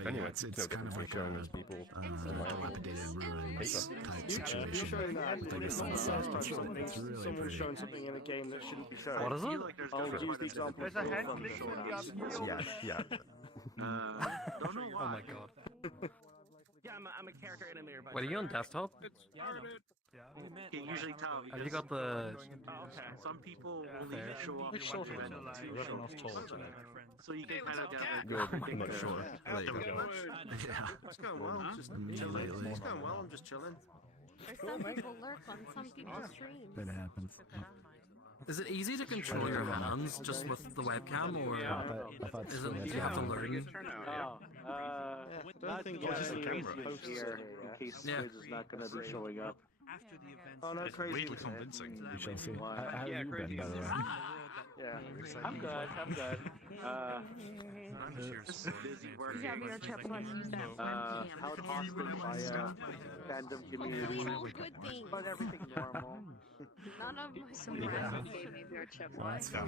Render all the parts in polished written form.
if anyone, it's kind of like showing those people dilapidated ruins type situation. Like a sunset. It's really pretty. Showing something in a game that shouldn't be shown. What is it? I'll use the example. There's a hand glitch on the other. Yeah. Don't know why. Oh my god. Yeah, I'm a character animator. Wait, are you on desktop? You usually tell. Have you got the... Some people only Fair. show up Which short when one? two You're show off tall today. so you can kind of get I'm not sure. There you go. Yeah. It's going well. I'm just Me chilling. lately. It's going well. I'm just chilling. Or some people lurk on some people's streams. It happens. Is it easy to control your hands just with the webcam, or is it, do you have to learn? I think it's the camera. Here, in case Yeah. Quiz is not going to be showing up. Oh no, crazy. Weirdly convincing. We shall see. How have you been, by the way? Yeah, I'm good. busy working. Yeah, VRChat Plus used that Held hostage by a fandom community, good thing. but everything's normal. None of my friends gave me VRChat Well, that's Plus.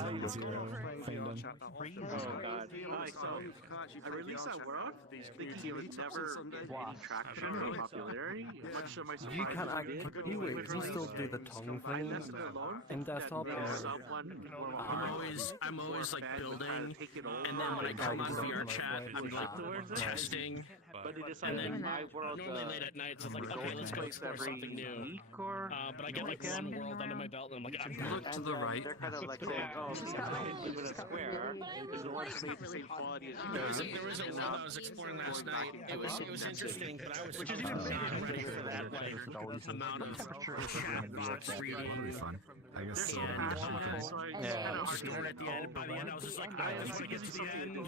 fun. That's zero fandom. Oh god. I released that world thinking it would never get any traction or popularity. Much to my surprise, You can't it did. actually... Can you still do the tongue I thing left it alone. in desktop? That Or... someone I'm always like building, and then when I come on VRChat, I'm like testing, and then normally late at night, it's like, okay, let's go explore something new. But I get like one world under my belt, and I'm like, I'm done. Look to the right. They're kind of like saying, oh, even a square is the one made the same quality as you. There was a world I was exploring last night. It was interesting, but I was not ready for that like amount of chatbots That'll be reading. fun. I guess so. Yeah, scored at the end. By the end, I was just like, I just want to get to the end.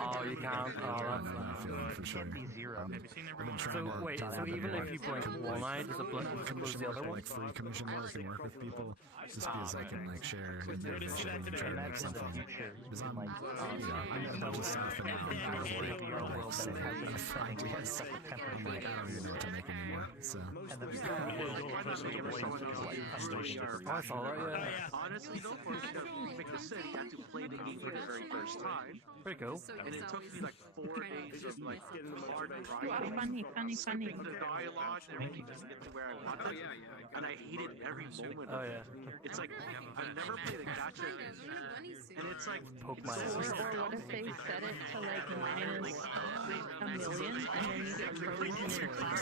Oh, you can't. Oh, I'm feeling for sure. I've been trying so to wait, talk so to even them, if you blink one eye, does it blink commission the other work, one? like free commission work and work with people, just because I can like share their vision and try to make something. Because I'm, I got a bunch of stuff and now I'm like, ideas. I'm like, I don't even know what to make anymore. So. That's alright, yeah. Honestly, though, for me to make the city, I had to play the game for the very first time. Pretty cool. And it took me like 4 days of like getting the hard grinding, Funny. the dialogue and everything just to get to where I wanted. And I hated every moment Oh of yeah. it. It's like, I've never played a gacha game, and it's like, Poke my Or eyes. what if they set it to like minus a million and then you get frozen in your car?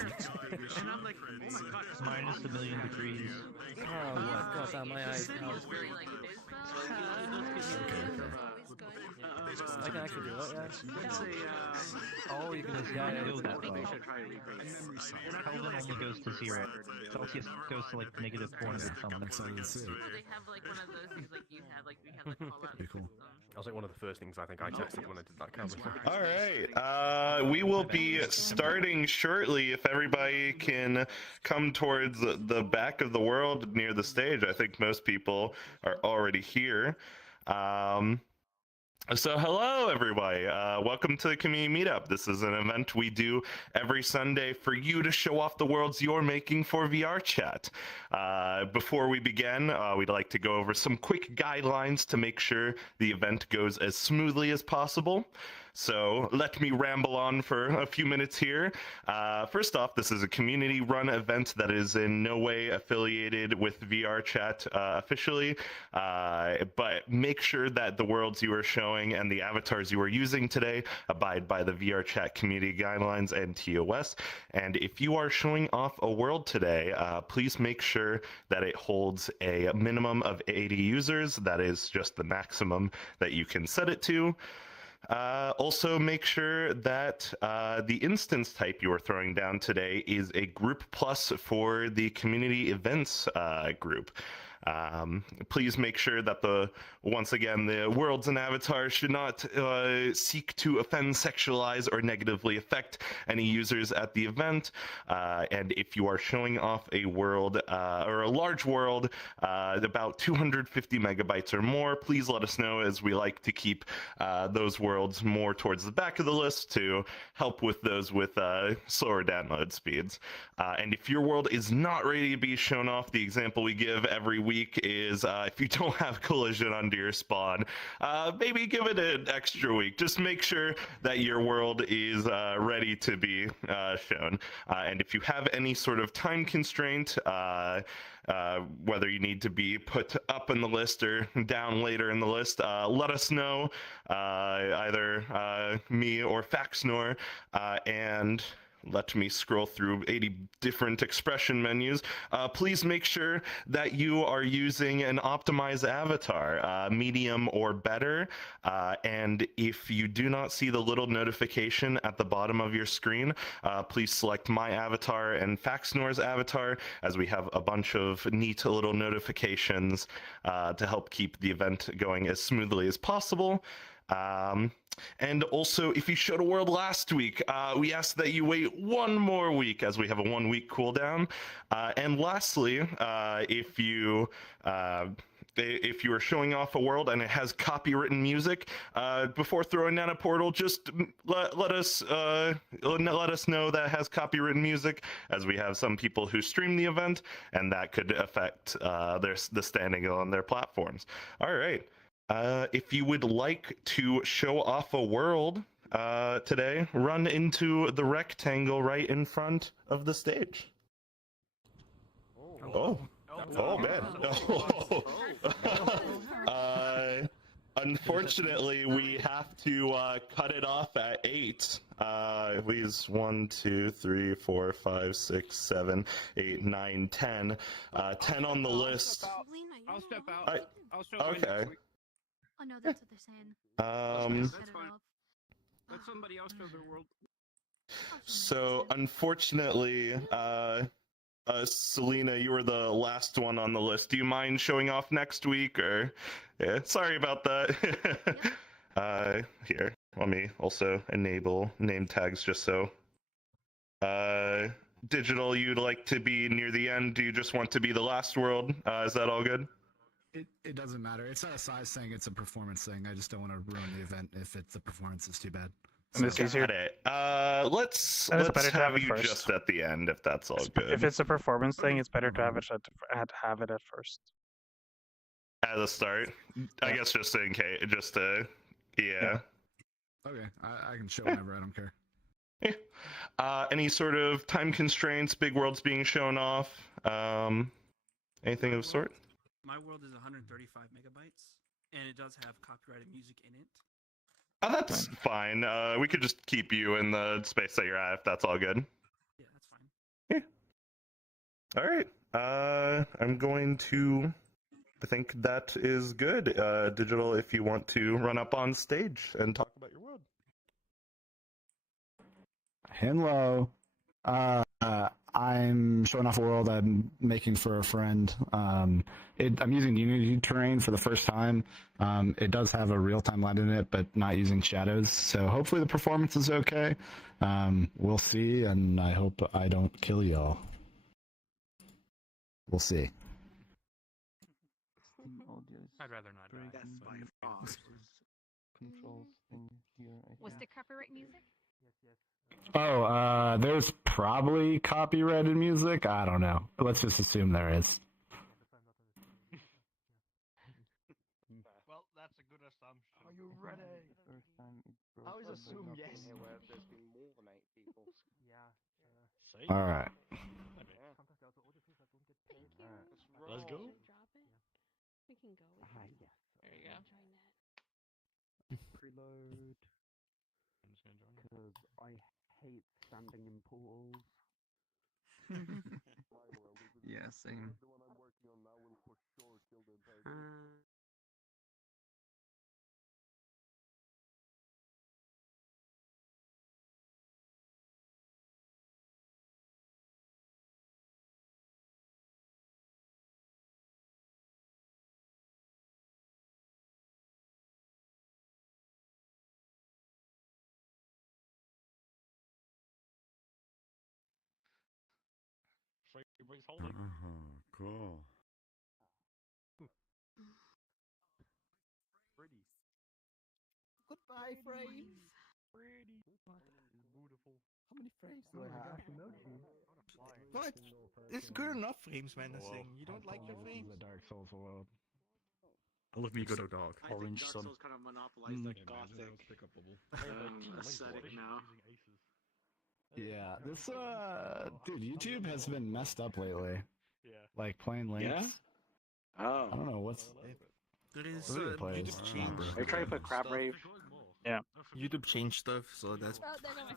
and I'm like, oh my god, it's Minus a million degrees. Oh my god, damn, my eyes. I can actually do that, yeah. Let's say, Oh, you can just, yeah, It was yeah. that maybe I low. should try and recreate. Kelvin only goes to 0. Celsius goes to like negative 400 I'm something. excited to see it. Do they have like one of those things like you had, like we had like Fallout? Be cool. That was like one of the first things I think I tested when I did that camera. All right. We will be starting shortly. If everybody can come towards the back of the world near the stage, I think most people are already here. So hello everybody, welcome to the Community Meetup. This is an event we do every Sunday for you to show off the worlds you're making for VRChat. Before we begin, we'd like to go over some quick guidelines to make sure the event goes as smoothly as possible. So let me ramble on for a few minutes here. First off, this is a community-run event that is in no way affiliated with VRChat officially, but make sure that the worlds you are showing and the avatars you are using today abide by the VRChat community guidelines and TOS. And if you are showing off a world today, please make sure that it holds a minimum of 80 users. That is just the maximum that you can set it to. Also, make sure that the instance type you are throwing down today is a group plus for the community events group. Please make sure that once again, the worlds and avatars should not seek to offend, sexualize, or negatively affect any users at the event. And if you are showing off a world or a large world, about 250 megabytes or more, please let us know, as we like to keep those worlds more towards the back of the list to help with those with slower download speeds. And if your world is not ready to be shown off, the example we give every week week is if you don't have collision under your spawn, maybe give it an extra week. Just make sure that your world is ready to be shown. And if you have any sort of time constraint, whether you need to be put up in the list or down later in the list, let us know, either me or PhaxeNor, and let me scroll through 80 different expression menus. Please make sure that you are using an optimized avatar, medium or better. And if you do not see the little notification at the bottom of your screen, please select my avatar and PhaxeNor's avatar, as we have a bunch of neat little notifications to help keep the event going as smoothly as possible. And also, if you showed a world last week, we ask that you wait one more week, as we have a 1 week cooldown. And lastly, if you are showing off a world and it has copywritten music, before throwing down a portal, just let us know that it has copywritten music, as we have some people who stream the event, and that could affect the standing on their platforms. All right. If you would like to show off a world today, run into the rectangle right in front of the stage. Oh man. Unfortunately, we have to cut it off at 8. Leaves 1, 2, 3, 4, 5, 6, 7, 8, 9, 10. 10 on the list. I'll step out. I'll show Okay. Oh no, that's what they're saying. That's fine. Let somebody else show their world. So unfortunately, Selena, you were the last one on the list. Do you mind showing off next week, or? Yeah, sorry about that. Here, let me also enable name tags just so. Digital, you'd like to be near the end. Do you just want to be the last world? Is that all good? It doesn't matter. It's not a size thing, it's a performance thing. I just don't want to ruin the event if the performance is too bad. And it's easier. Let's better to have have it you first. just at the end, if that's all good. If it's a performance thing, it's better to have it at first. At the start, I guess, just in case, yeah. Okay, I can show whenever. I don't care. Any sort of time constraints? Big worlds being shown off? Anything of the sort? My world is 135 megabytes, and it does have copyrighted music in it. Oh, that's fine. We could just keep you in the space that you're at, if that's all good. Yeah, that's fine. Yeah. All right. I'm going to. I think that is good. Digital, if you want to run up on stage and talk about your world. Hello. I'm showing off a world I'm making for a friend. I'm using Unity terrain for the first time. It does have a real-time light in it, but not using shadows. So hopefully the performance is okay. We'll see, and I hope I don't kill y'all. We'll see. I'd rather not. Was the copyright music? Oh, there's probably copyrighted music. I don't know. Let's just assume there is. Well, that's a good assumption. Are you ready? I always assume yes. All right. Let's go. We can go. There you go. Preload. Because I hate standing in pools. Yeah, same. Cool. Goodbye, frames. Beautiful. How many frames do I have? What? It's good enough frames menacing. You don't like your frames? The Dark Souls world. I love me so dark. I think Dark Souls kind of monopolized that gothic aesthetic now. Yeah, this dude, YouTube has been messed up lately. Yeah. Like plain links. Yeah? Oh. I don't know what's. There is YouTube YouTube changed. Are you trying to put Crab Rave? Yeah. YouTube changed stuff, so that's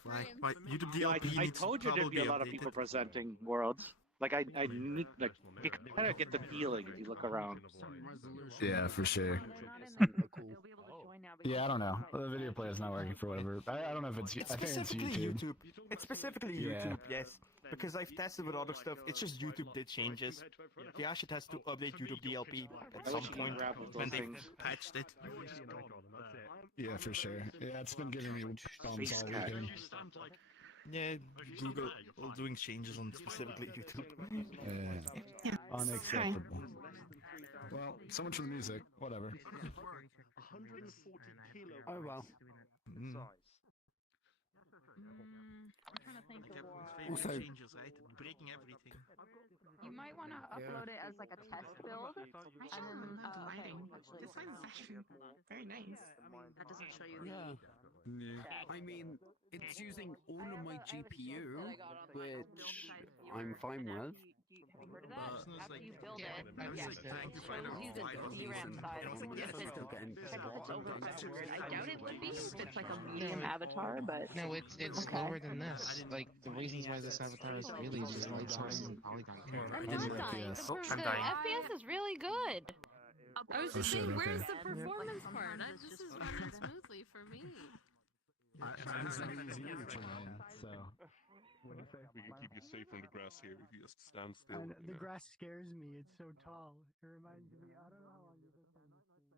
why YouTube Yeah, DLP I needs told to you there'd be a probably lot of update people it. presenting worlds. Like I need like you can kind of get the feeling if you look around. Yeah, for sure. Yeah, I don't know. The video player is not working for whatever. I don't know if it's. I think it's YouTube. It's specifically Yeah. YouTube, yes. Because I've tested with other stuff. It's just YouTube did changes. VRChat has to update YouTube DLP at some point when they patched it. Yeah, for sure. Yeah, it's been giving me bumps all weekend. Yeah, Google doing changes on specifically YouTube. Yeah. Unacceptable. Well, so much for the music. Whatever. Oh well. I'm trying to think of what. Also, changes, right? Breaking everything. You might want to upload it as like a test build, and then This one is actually very nice. That doesn't show you Yeah. I mean, it's using all of my GPU, which I'm fine with. Have you heard of that? After you build it, I was yeah, like trying to find out use why the DRAM size. Check if it's oversaturated. I doubt it would be if it's like a medium avatar, but No, it's lower than this. Like the reasons why this avatar is really just light sources and polygon count. I'm not dying. The FPS is really good. I was just saying, where's the performance part? This is running smoothly for me. So. We can keep you safe from the grass here if you just stand still. And the grass scares me. It's so tall. It reminds me. I don't know how long you've been playing this game.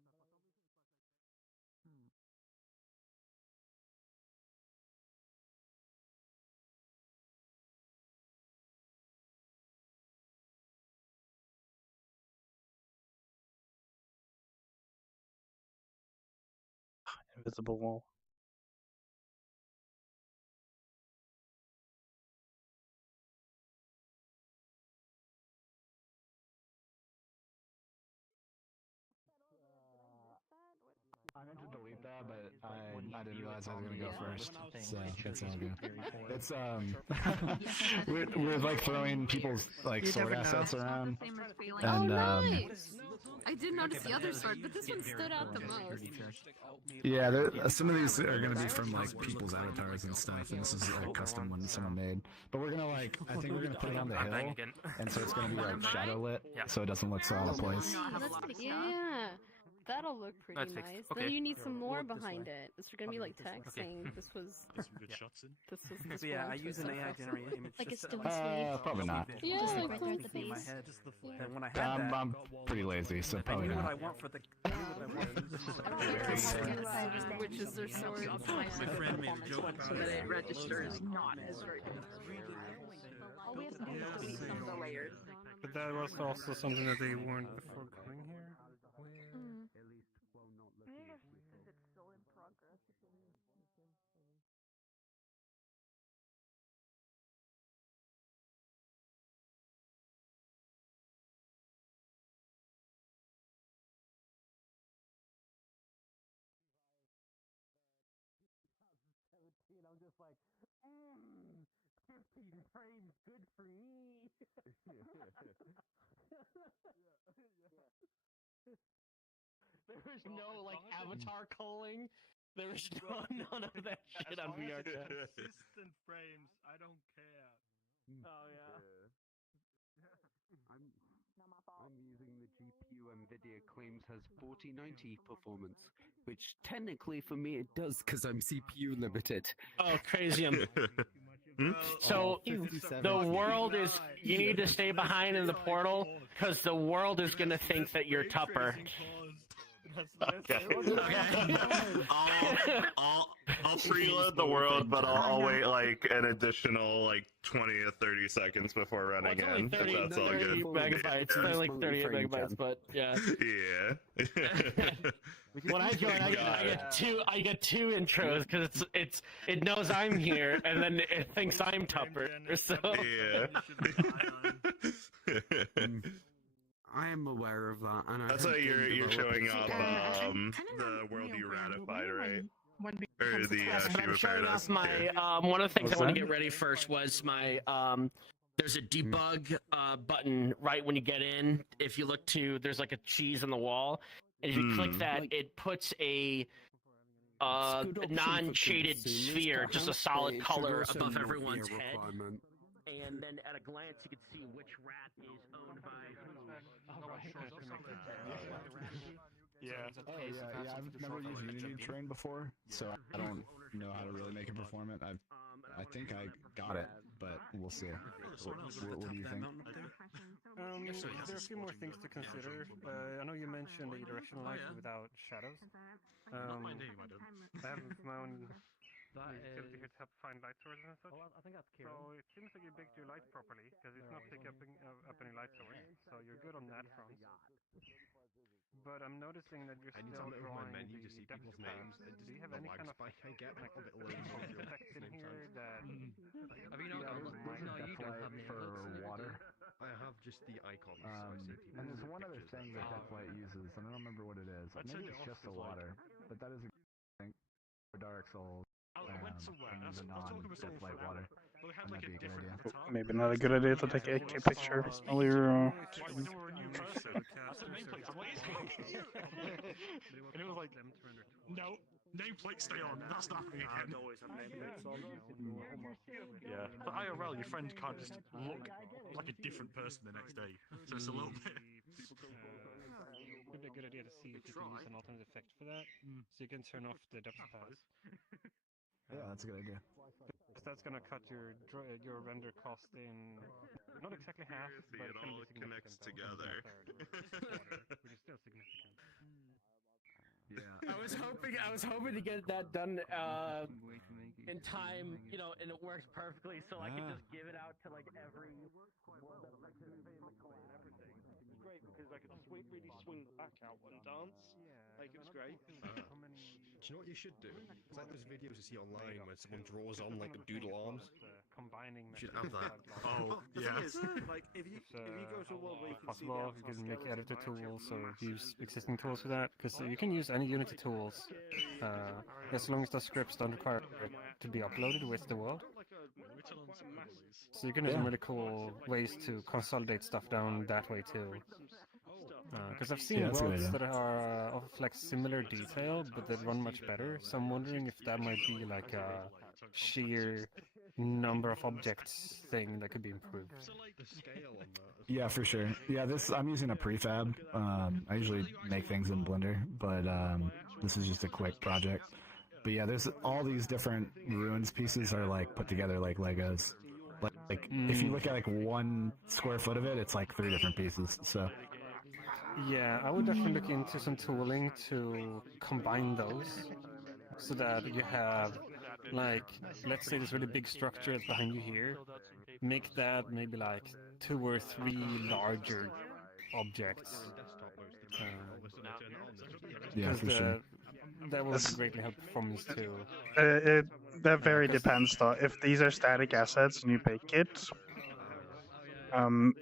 Invisible wall. I meant to delete that, but I didn't realize I was gonna go first. So that's all good. It's we're like throwing people's like sword assets around, and Nice. I did notice the other sword, but this one stood out the most. yeah, some of these are gonna be from like people's avatars and stuff, and this is a custom one someone made. But we're gonna I think we're gonna put it on the hill, and so it's gonna be like shadow lit, so it doesn't look so out of place. Yeah, that'll look pretty That's nice. fixed. Then Okay. you need some more behind it. It's gonna be like text saying this was. So yeah, I use an AI generated image. Like just a to- stone sleeve. Probably not. Yeah, Just like right that. there at the base. In my head. Then when I had that, I'm pretty lazy, so I probably knew what I not. want for the. I knew what I want. This is Which is their sword. My friend made a joke about So that it it. registers not as very good. All we have to do is delete some of the layers. But that was also something that they warned before coming here. I'm just like, 15 frames, good for me. There is no like avatar culling. There is none of that shit on VR chat. Consistent frames. I don't care. Oh yeah. I'm using the GPU NVIDIA claims has 4090 performance, which technically for me it does because I'm CPU limited. Oh, crazy! So the world is. You need to stay behind in the portal because the world is gonna think that you're Tupper. Okay. I'll preload the world, but I'll wait like an additional like 20 or 30 seconds before running It's only in. 30, If that's all good. megabytes. It's only like 38 megabytes, but yeah. Yeah. When I join, I get two intros because it knows I'm here, and then it thinks I'm Tupper. So Yeah. I am aware of that, and That's why you're showing off the world you ratified, right? Or the I'm showing off my one of the things I want to get ready first was my there's a debug button right when you get in. If you look to, there's like a cheese on the wall, and if you click that, it puts a non-shaded sphere, just a solid color above everyone's head. And then at a glance, you can see which rat is owned by who. Yeah. Oh, yeah. I've never used Unity to train before, so I don't know how to really make it performant. I think I got it, but we'll see. What do you think? There are a few more things to consider. I know you mentioned the directional light without shadows. I have my own utility here to help find light sources and such. I think that's so it seems like you baked your light properly because it's not picking up any light source. So you're good on that front. But I'm noticing that you're still drawing the depth paths. Do you have any kind of effect in here that? Have you not got No, you don't have for water. I have just the icons. And there's one other thing that Deathlight uses, and I don't remember what it is. Maybe it's just the water, but that is a thing for Dark Souls. And the non-Deathlight water. That might be a good idea. Maybe not a good idea to take a AK picture while you're. And it was like, no, nameplate stay on. That's not me again. Yeah, but IRL, your friend can't just look like a different person the next day. So it's a little bit. Would be a good idea to see if you can use an alternate effect for that, so you can turn off the depth paths. Yeah, that's a good idea. Because that's gonna cut your render cost in not exactly half, but it all connects together. Which is still significant. Yeah. I was hoping to get that done in time, you know, and it works perfectly, so I can just give it out to like every world that participates in the clan and everything. It's great because I could really swing back out and dance. Like it's great. Do you know what you should do? It's like those videos you see online where someone draws on like the doodle arms. Combining. You should have that. Oh, yeah. Like if you go to a world where you can see possible, you can make editor tools or use existing tools for that, because you can use any Unity tools as long as the scripts don't require it to be uploaded with the world. So you can do some really cool ways to consolidate stuff down that way too. Because I've seen worlds that are of like similar detail, but that run much better. So I'm wondering if that might be like a sheer number of objects thing that could be improved. Yeah, for sure. Yeah, I'm using a prefab. I usually make things in Blender, but this is just a quick project. But yeah, there's all these different ruins pieces are like put together like Legos. Like if you look at like 1 square foot of it, it's like 3 different pieces. So. Yeah, I would definitely look into some tooling to combine those so that you have, like, let's say this really big structure behind you here. Make that maybe like 2 or 3 larger objects. Yeah, for sure. That will greatly help performance too. That very depends though. If these are static assets and you bake it,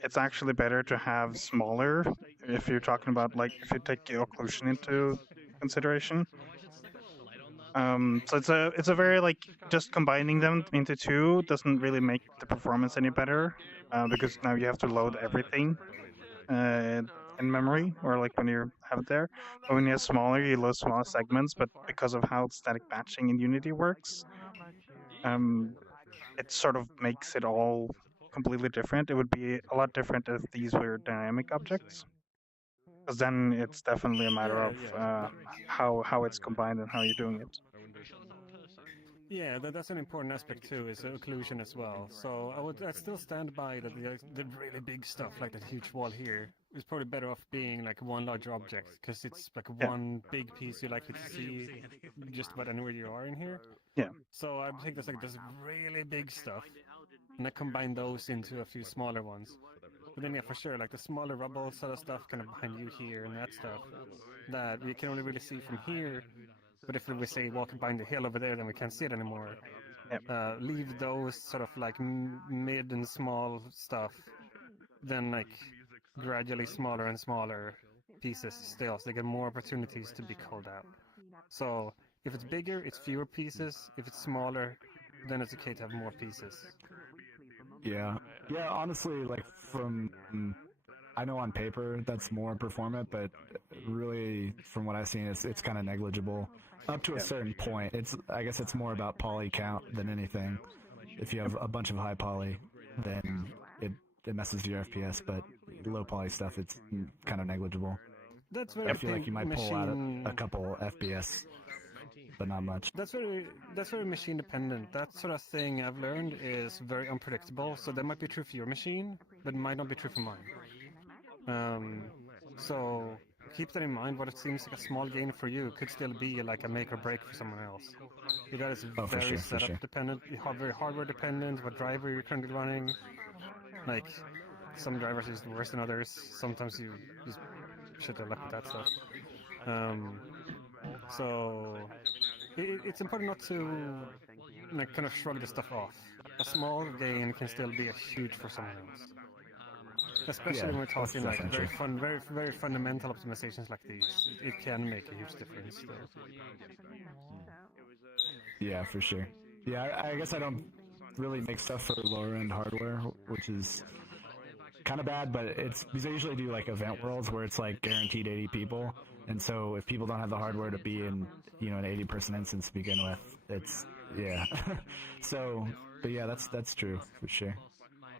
it's actually better to have smaller. If you're talking about like if you take occlusion into consideration. So it's a very like just combining them into 2 doesn't really make the performance any better because now you have to load everything in memory or like when you have it there. But when you have smaller, you load smaller segments. But because of how static batching in Unity works, it sort of makes it all completely different. It would be a lot different if these were dynamic objects. Because then it's definitely a matter of how it's combined and how you're doing it. Yeah, that's an important aspect too, is occlusion as well. So I'd still stand by that the really big stuff like that huge wall here is probably better off being like one larger object, because it's like one big piece you're likely to see just about anywhere you are in here. Yeah. So I think there's like this really big stuff, and I combine those into a few smaller ones. But then yeah, for sure, like the smaller rubble sort of stuff kind of behind you here and that stuff that we can only really see from here. But if we say walking behind the hill over there, then we can't see it anymore. Leave those sort of like mid and small stuff, then like gradually smaller and smaller pieces still, so they get more opportunities to be called out. So if it's bigger, it's fewer pieces. If it's smaller, then it's okay to have more pieces. Yeah, honestly, like I know on paper that's more performant, but really from what I've seen, it's kind of negligible up to a certain point. I guess it's more about poly count than anything. If you have a bunch of high poly, then it messes with your FPS, but low poly stuff, it's kind of negligible. That's where I feel like you might pull out a couple FPS, but not much. That's very machine dependent. That sort of thing I've learned is very unpredictable. So that might be true for your machine, but it might not be true for mine. So keep that in mind. What it seems like a small gain for you could still be like a make or break for someone else. That is very setup dependent, very hardware dependent. What driver you're currently running. Like some drivers are just worse than others. Sometimes you just shit their luck with that stuff. So it's important not to like kind of shrug the stuff off. A small gain can still be a huge for someone else. Especially when we're talking like very fundamental optimizations like these. It can make a huge difference. Yeah, for sure. Yeah, I guess I don't really make stuff for lower end hardware, which is kind of bad, but it's because I usually do like event worlds where it's like guaranteed 80 people, and so if people don't have the hardware to be in an 80-person instance to begin with, it's so but yeah, that's true for sure.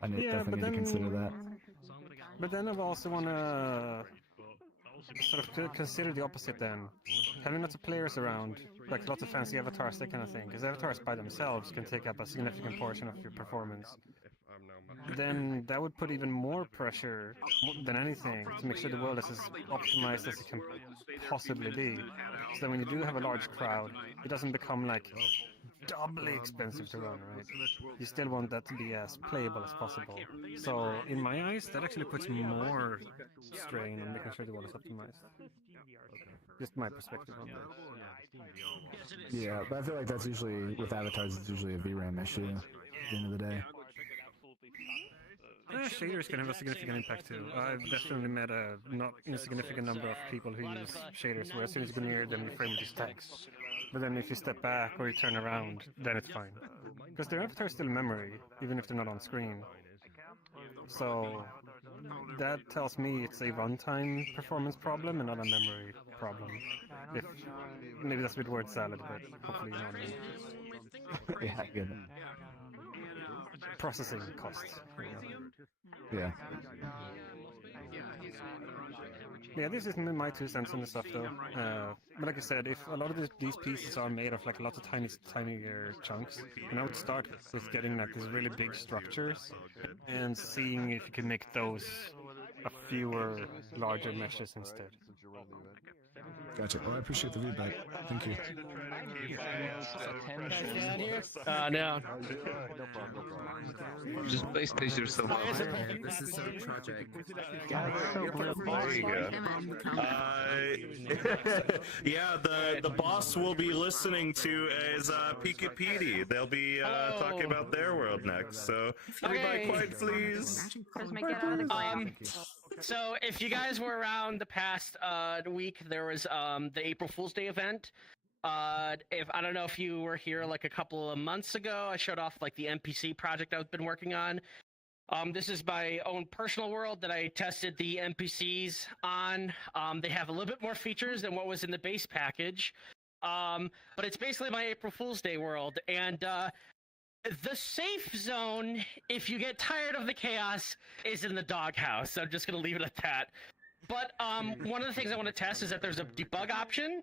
I definitely need to consider that. But then I also want to sort of consider the opposite then. Having lots of players around, like lots of fancy avatars, that kind of thing, because avatars by themselves can take up a significant portion of your performance. Then that would put even more pressure than anything to make sure the world is as optimized as it can possibly be. So that when you do have a large crowd, it doesn't become like doubly expensive to run, right? You still want that to be as playable as possible. So in my eyes, that actually puts more strain on making sure the world is optimized. Just my perspective on that. Yeah, but I feel like that's usually, with avatars, it's usually a VRAM issue at the end of the day. Shaders can have a significant impact too. I've definitely met a not insignificant number of people who use shaders where as soon as you go near them, your frame just tanks. But then if you step back or you turn around, then it's fine. Because their avatars still memory, even if they're not on screen. So that tells me it's a runtime performance problem and not a memory problem. Maybe that's a bit word salad, but hopefully you know what I mean. Yeah, I get it. Processing costs. Yeah. Yeah, this is my 2 cents on the stuff though. But like I said, if a lot of these pieces are made of like lots of tinier chunks, and I would start with getting like these really big structures and seeing if you can make those a fewer larger meshes instead. Gotcha. Well, I appreciate the feedback. Thank you. No. Just place yourself. This is a project. There you go. Yeah, the boss will be listening to is Pikipedi. They'll be talking about their world next. So everybody quiet, please. So if you guys were around the past week, there was the April Fool's Day event. I don't know if you were here like a couple of months ago, I showed off like the NPC project I've been working on. This is my own personal world that I tested the NPCs on. They have a little bit more features than what was in the base package. But it's basically my April Fool's Day world. And the safe zone, if you get tired of the chaos, is in the doghouse. So I'm just going to leave it at that. But one of the things I want to test is that there's a debug option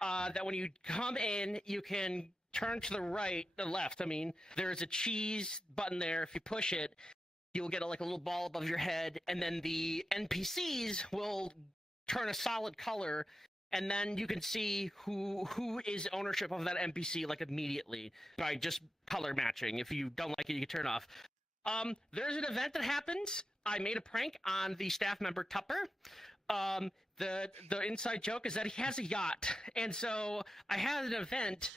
that when you come in, you can turn to the left. I mean, there's a cheese button there. If you push it, you'll get like a little ball above your head, and then the NPCs will turn a solid color, and then you can see who is ownership of that NPC like immediately by just color matching. If you don't like it, you can turn it off. There's an event that happens. I made a prank on the staff member Tupper. The inside joke is that he has a yacht, and so I had an event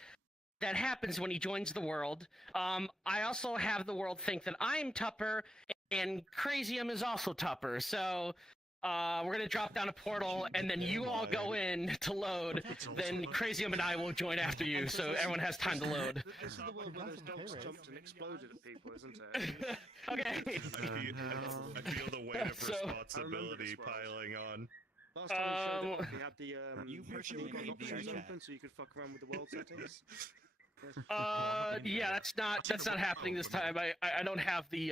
that happens when he joins the world. I also have the world think that I'm Tupper, and Crazium is also Tupper. So we're gonna drop down a portal, and then you all go in to load. Then Crazium and I will join after you, so everyone has time to load. This is the world where those dogs jumped and exploded at people, isn't it? Okay. I feel the weight of responsibility piling on. Last time we showed up, we had the you personally got options open so you could fuck around with the world settings. Yeah, that's not happening this time. I don't have the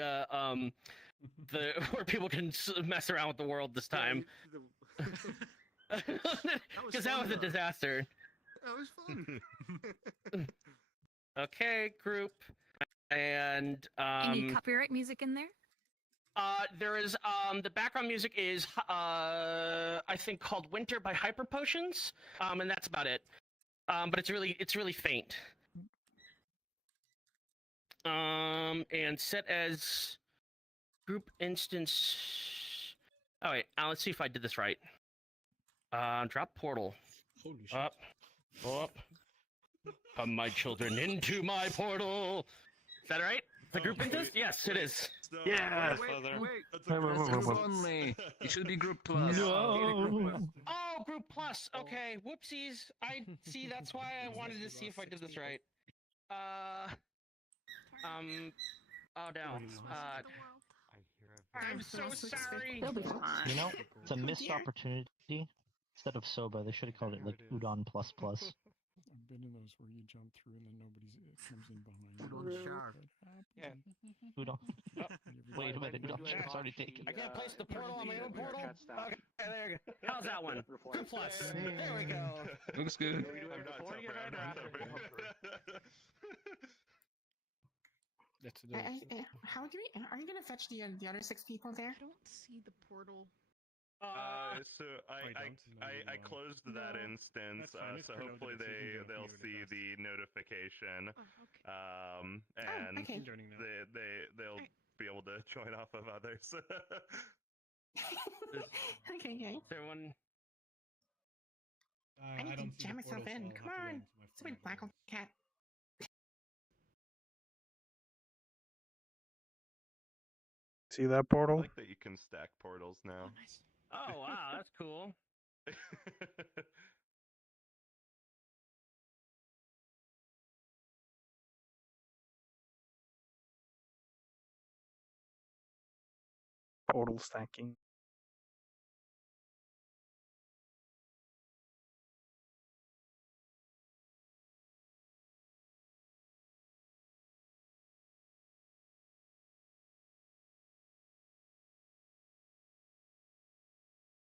where people can mess around with the world this time. Because that was a disaster. That was fun. Okay, group, and Any copyright music in there? there is the background music is I think called Winter by Hyper Potions, and that's about it. But it's really faint. And set as group instance. Oh wait, let's see if I did this right. Drop portal. Holy shit. Up. Come, my children, into my portal. Is that right? The group instance? Yes, it is. Yeah. Group only. It should be group plus. Oh, group plus. Okay, whoopsies. I see. That's why I wanted to see if I did this right. Oh no. I'm so sorry. They'll be fine. You know, it's a missed opportunity. Instead of soba, they should have called it like udon plus plus. I've been in those where you jump through and then nobody comes in behind. Yeah. Udon. Wait a minute, udon shard's already taken. I can't place the portal on my own portal. Okay, there you go. How's that one? Group plus. There we go. Looks good. How do we? Are you gonna fetch the other 6 people there? I don't see the portal. So I closed that instance, so hopefully they'll see the notification, and they'll be able to join off of others. Okay. Is there one? I need to jam myself in. Come on, stupid black cat. See that portal? I like that you can stack portals now. Oh wow, that's cool. Portal stacking.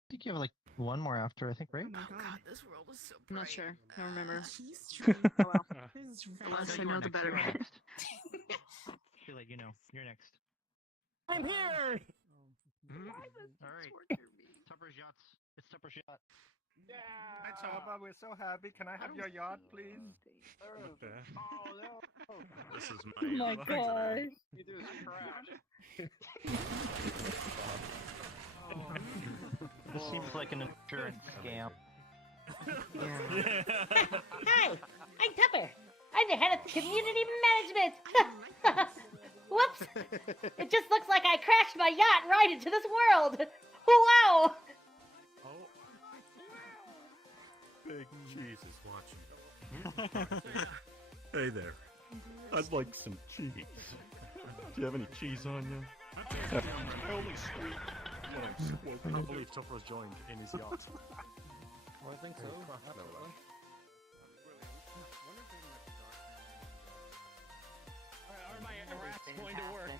I think you have like one more after, I think, right? Oh god, this world is so bright. I'm not sure. I don't remember. The less I know, the better. Too late, you know. You're next. I'm here! Alright. Tupper's yachts. It's Tupper's yacht. Yeah! Hi, Toba, we're so happy. Can I have your yacht, please? What the? Oh, no! This is Oh my god. You do is trash. This seems like an insurance scam. Hi, I'm Tupper. I'm the head of community management. Whoops! It just looks like I crashed my yacht right into this world. Wow! Big cheese is watching. Hey there. I'd like some cheese. Do you have any cheese on you? Only sweet when I'm squoking. I can't believe Tupper's joined in his yacht. I think so. Are my rats going to work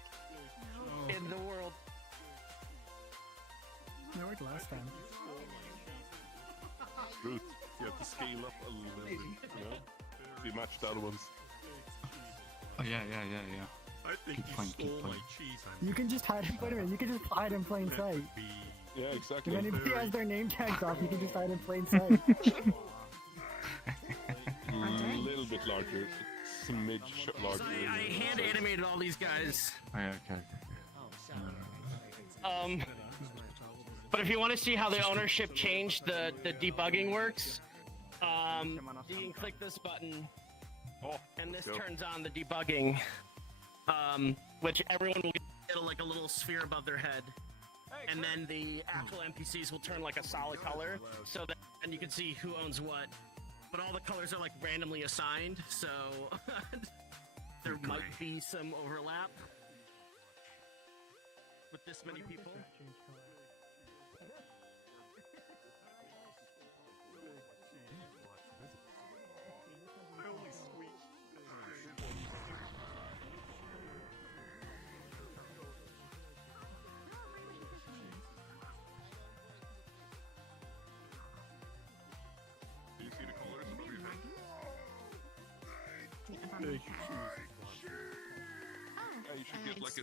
in the world? It worked last time. Ruth, you have to scale up a little bit, you know? You match the other ones. Oh, yeah. I think you stole my cheese. You can just hide. Wait a minute. You can just hide in plain sight. Yeah, exactly. If anybody has their name tags off, you can just hide in plain sight. A little bit larger, smidge larger. I hand animated all these guys. Oh, yeah, okay. But if you want to see how the ownership changed, the debugging works, you can click this button, and this turns on the debugging, which everyone will get like a little sphere above their head, and then the actual NPCs will turn like a solid color, so that and you can see who owns what. But all the colors are like randomly assigned, so there might be some overlap with this many people. Do you see the colors above your head? Yeah, you should get like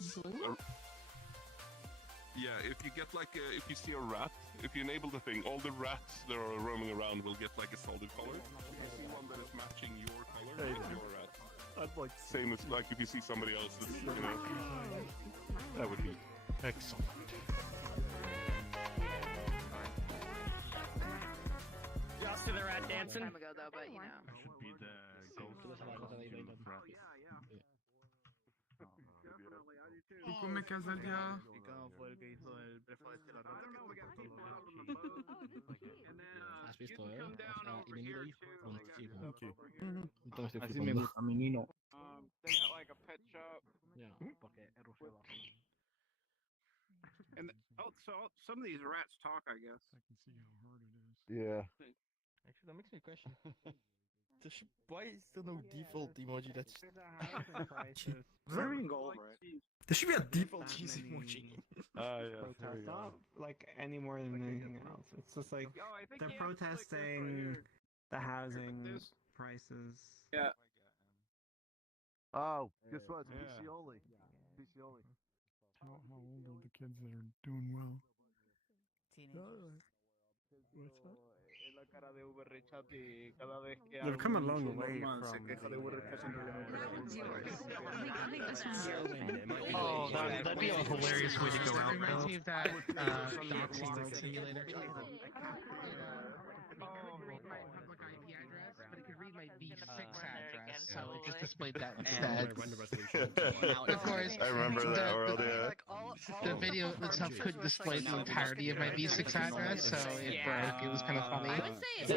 yeah, if you get like if you see a rat, if you enable the thing, all the rats that are roaming around will get like a solid color. If you see one that is matching your color, it's your rat. I'd like Same as like if you see somebody else's, you know. that would be excellent. Y'all see the rat dancing? Time ago though, but you know. Should be the ¿Y come casa el día? ¿Has visto, y venido hijo prontissimo. Así me gusta, mi nino. They got like a pet shop. Yeah, porque è russo. And so some of these rats talk, I guess. I can see how hard it is. Yeah. Actually, that makes me question. Why is there no default emoji that's... Where we can go over it. There should be a default cheese emoji. Yeah. Protest not like any more than anything else. It's just like they're protesting the housing prices. Yeah. Oh, guess what? It's PC only. PC only. How old are the kids that are doing well? Teenagers. What's that? They've come a long way from... Oh, that'd be a hilarious way to go out, Reminds though. me of that doxing simulator. But it could read my V6 address, so it just displayed that instead. Of course, I remember that world, yeah. the video itself couldn't display the entirety of my V6 address, so it broke. It was kind of funny.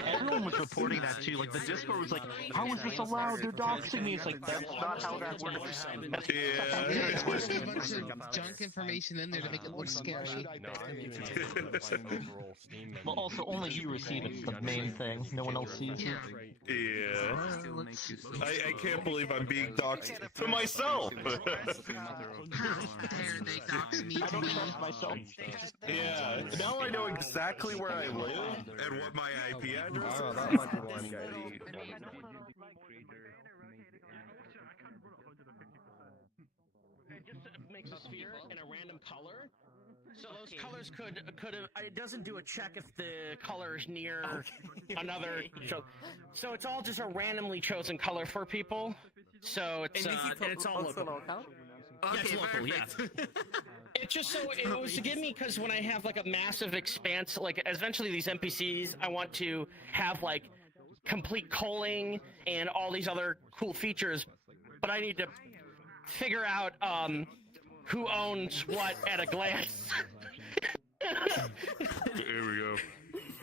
Everyone was reporting that too. Like the Discord was like, "How is this allowed? They're doxing me." It's like that's not how that works. It's putting a bunch of junk information in there to make it look scary. Well, also only you receive it. It's the main thing. No one else sees it. Yeah. I can't believe I'm being doxxed to myself. How dare they dox me to me? Myself. Yeah. Now I know exactly where I live and what my IP address is. It just makes a sphere in a random color. So those colors could have. It doesn't do a check if the color is near another. So it's all just a randomly chosen color for people. So it's and it's all local. Okay, local, yes. It's just so it was to give me because when I have like a massive expanse, like eventually these NPCs, I want to have like complete culling and all these other cool features, but I need to figure out who owns what at a glance. Here we go.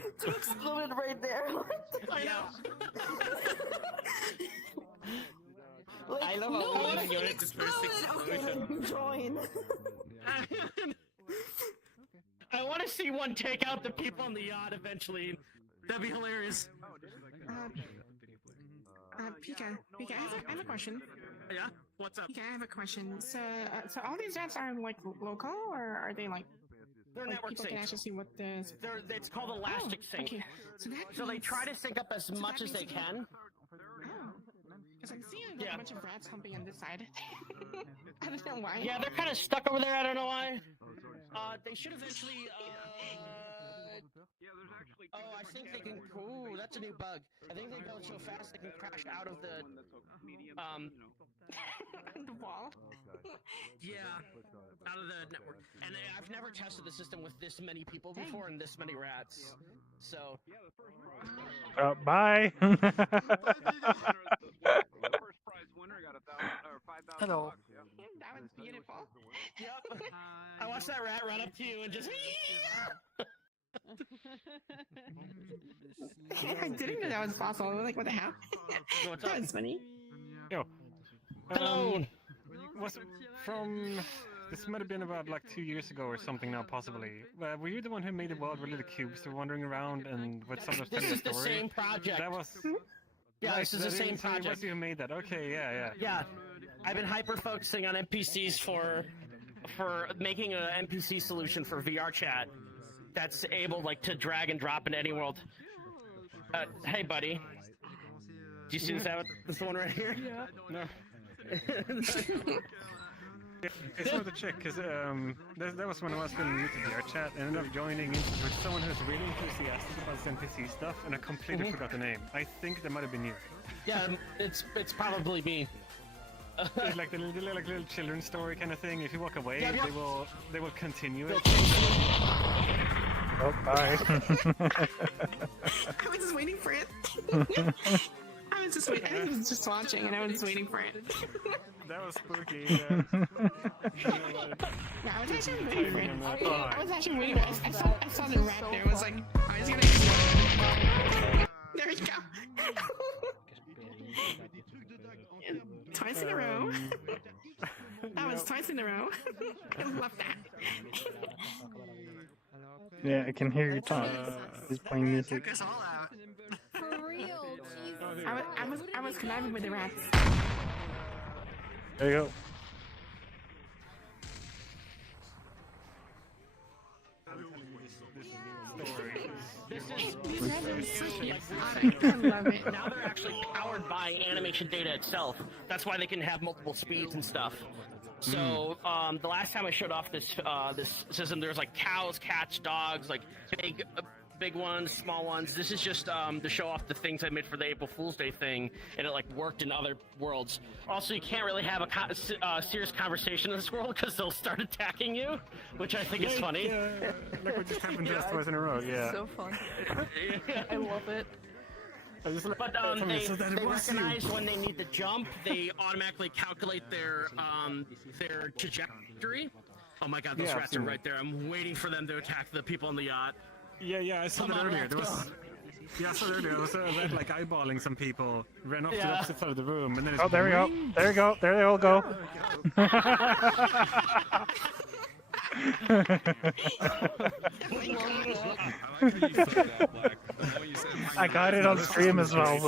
It's exploded right there. I know. Like, I love no, how it unit the first explosion. Join. I want to see one take out the people on the yacht eventually. That'd be hilarious. Pika, I have a question. Yeah? What's up? Pika, I have a question. So all these apps are like local, or are they like? They're like network people can synced. actually see what the. It's called Elastic Sync. Okay. So they try to sync up as much as they can. Because I'm seeing Yeah. a bunch of rats humping on this side. I don't know why. Yeah, they're kind of stuck over there. I don't know why. They should eventually. Oh, I think they can. Ooh, that's a new bug. I think they go so fast they can crash out of the the wall. Yeah, out of the network. And I've never tested the system with this many people before and this many rats. So. Bye. Hello. That was beautiful. Yep. I watched that rat run up to you and just. I didn't know that was possible. Like, what the hell? That was funny. Yo. Hello. Was it from? This might have been about like 2 years ago or something now, possibly. Were you the one who made the world where the cubes were wandering around and with some of the This is the story? same project. That was. Yeah, Right, this is the same so it was project. you who made that. Okay, yeah. Yeah, I've been hyper focusing on NPCs for making an NPC solution for VRChat that's able like to drag and drop into any world. Hey, buddy. Do you see this one right here? Yeah. No. It's worth a check because that was when I was going to VRChat and ended up joining in with someone who's really enthusiastic about this NPC stuff, and I completely forgot the name. I think that might have been you. Yeah, it's probably me. It's like the little children's story kind of thing. If you walk away, Yeah. they will continue it. Oh, bye. I was just waiting for it. I was just waiting. I was just watching, and I was just waiting for it. That was spooky. Yeah. No, I was actually waiting for it. I was actually waiting for it. I saw the rat there. I was like, I was gonna. There we go. Twice in a row. That was twice in a row. I love that. Yeah, I can hear you talk. He's playing music. Took us all out. For real, Jesus. I was conniving with the rats. There you go. I love it. Now they're actually powered by animation data itself. That's why they can have multiple speeds and stuff. So the last time I showed off this this system, there's like cows, cats, dogs, like big ones, small ones. This is just to show off the things I made for the April Fool's Day thing, and it like worked in other worlds. Also, you can't really have a serious conversation in this world because they'll start attacking you, which I think is funny. Like what just happened to us twice in a row. Yeah. So fun. I love it. But they recognize when they need to jump. They automatically calculate their trajectory. Oh my god, those rats are right there. I'm waiting for them to attack the people on the yacht. Yeah, I saw that earlier. I saw that earlier. There was a rat like eyeballing some people, ran off to the opposite side of the room, and then it's... Oh, there we go. There you go. There they all go. I got it on stream as well.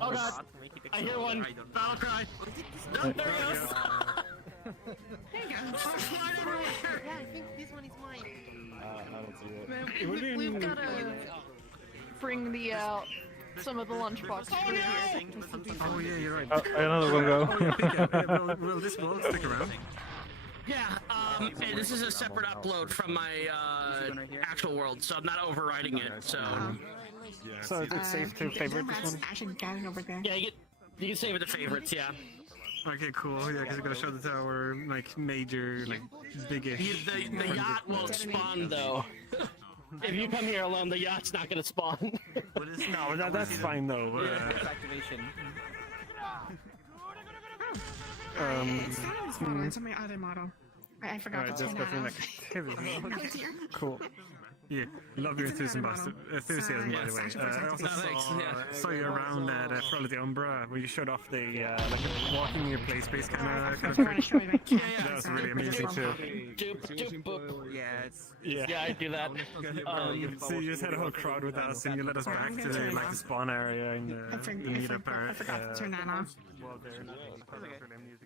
Oh god, I hear one. Battle cry. Oh, there he goes. There you go. Yeah, I think this one is mine. I don't see it. We've got to bring the some of the lunchbox. Oh yeah, you're right. Oh, another one go. Will this world stick around? Yeah, and this is a separate upload from my actual world, so I'm not overriding it. So. So it's safe to favorite this one? Actually got it over there. Yeah, you can save it to favorites. Yeah. Okay, cool. Yeah, because you're gonna show the tower like major, like big-ish. The yacht won't spawn though. If you come here alone, the yacht's not gonna spawn. No, that's fine though. Activation. It's on my other model. I forgot to turn that off. Cool. Yeah, love your enthusiasm, by the way. I also saw you around at Frolic the Umbra, where you showed off the like walking in your play space kind of trick. That was really amazing too. Yeah, I do that. So you just had a whole crowd with us, and you led us back to like the spawn area in the meetup area. I forgot to turn that off.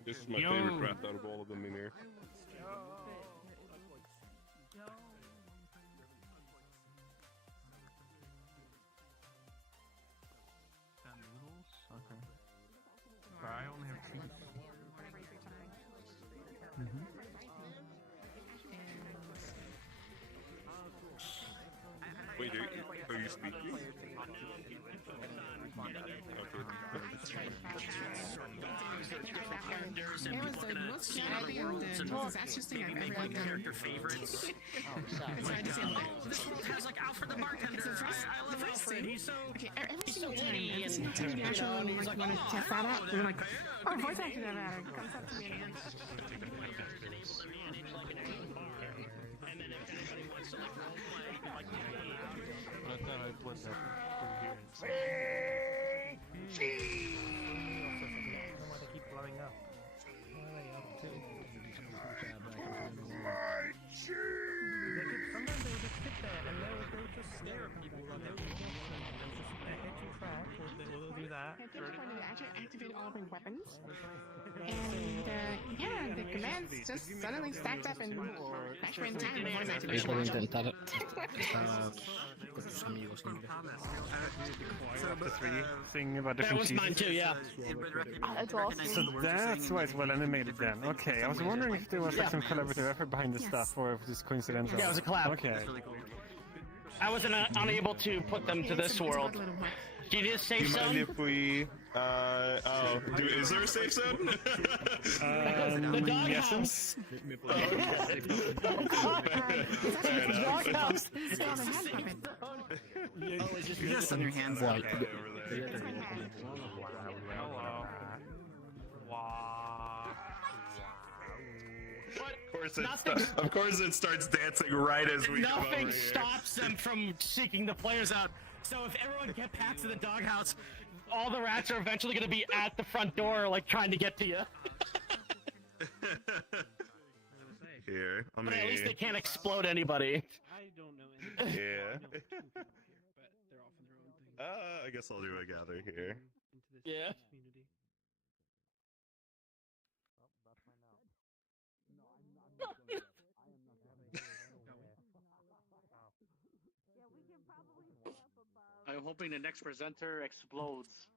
This is my favorite rat out of all of them in here. Characters and people are gonna see other worlds and maybe make like character favorites. This world has like Alfred the bartender. I love Alfred. He's so witty and he's like, want to test that out? We're like, oh, voice acting that matter. Comes up to me. And then if anybody wants to like role play, like I thought I'd put that keep blowing up. Sometimes they would just sit there and they would just stare at people and they would just hit you track or they'll do that. I just wanted to actually activate all the weapons. And yeah, the commands just suddenly stacked up and actually in time voice activation. Puedo intentar thing about That different was cheeses. mine too, yeah. That's awesome. So that's why it's well animated then. Okay, I was wondering if there was like some collaborative effort behind this stuff or if it was coincidental. Yeah, it was a collab. Okay. I was unable to put them to this world. Do you need a Do safe you mind zone? if we, is there a safe zone? The doghouse. Doghouse. Yes, on your hands. Of course it starts dancing right as we come over Nothing here. stops them from seeking the players out. So if everyone gets packs to the doghouse, all the rats are eventually going to be at the front door, like trying to get to you. Here, let But me... at least they can't explode anybody. I don't know anything. Yeah. but they're off on their own thing. I guess I'll do a gather here. Yeah. Community. I'm hoping the next presenter explodes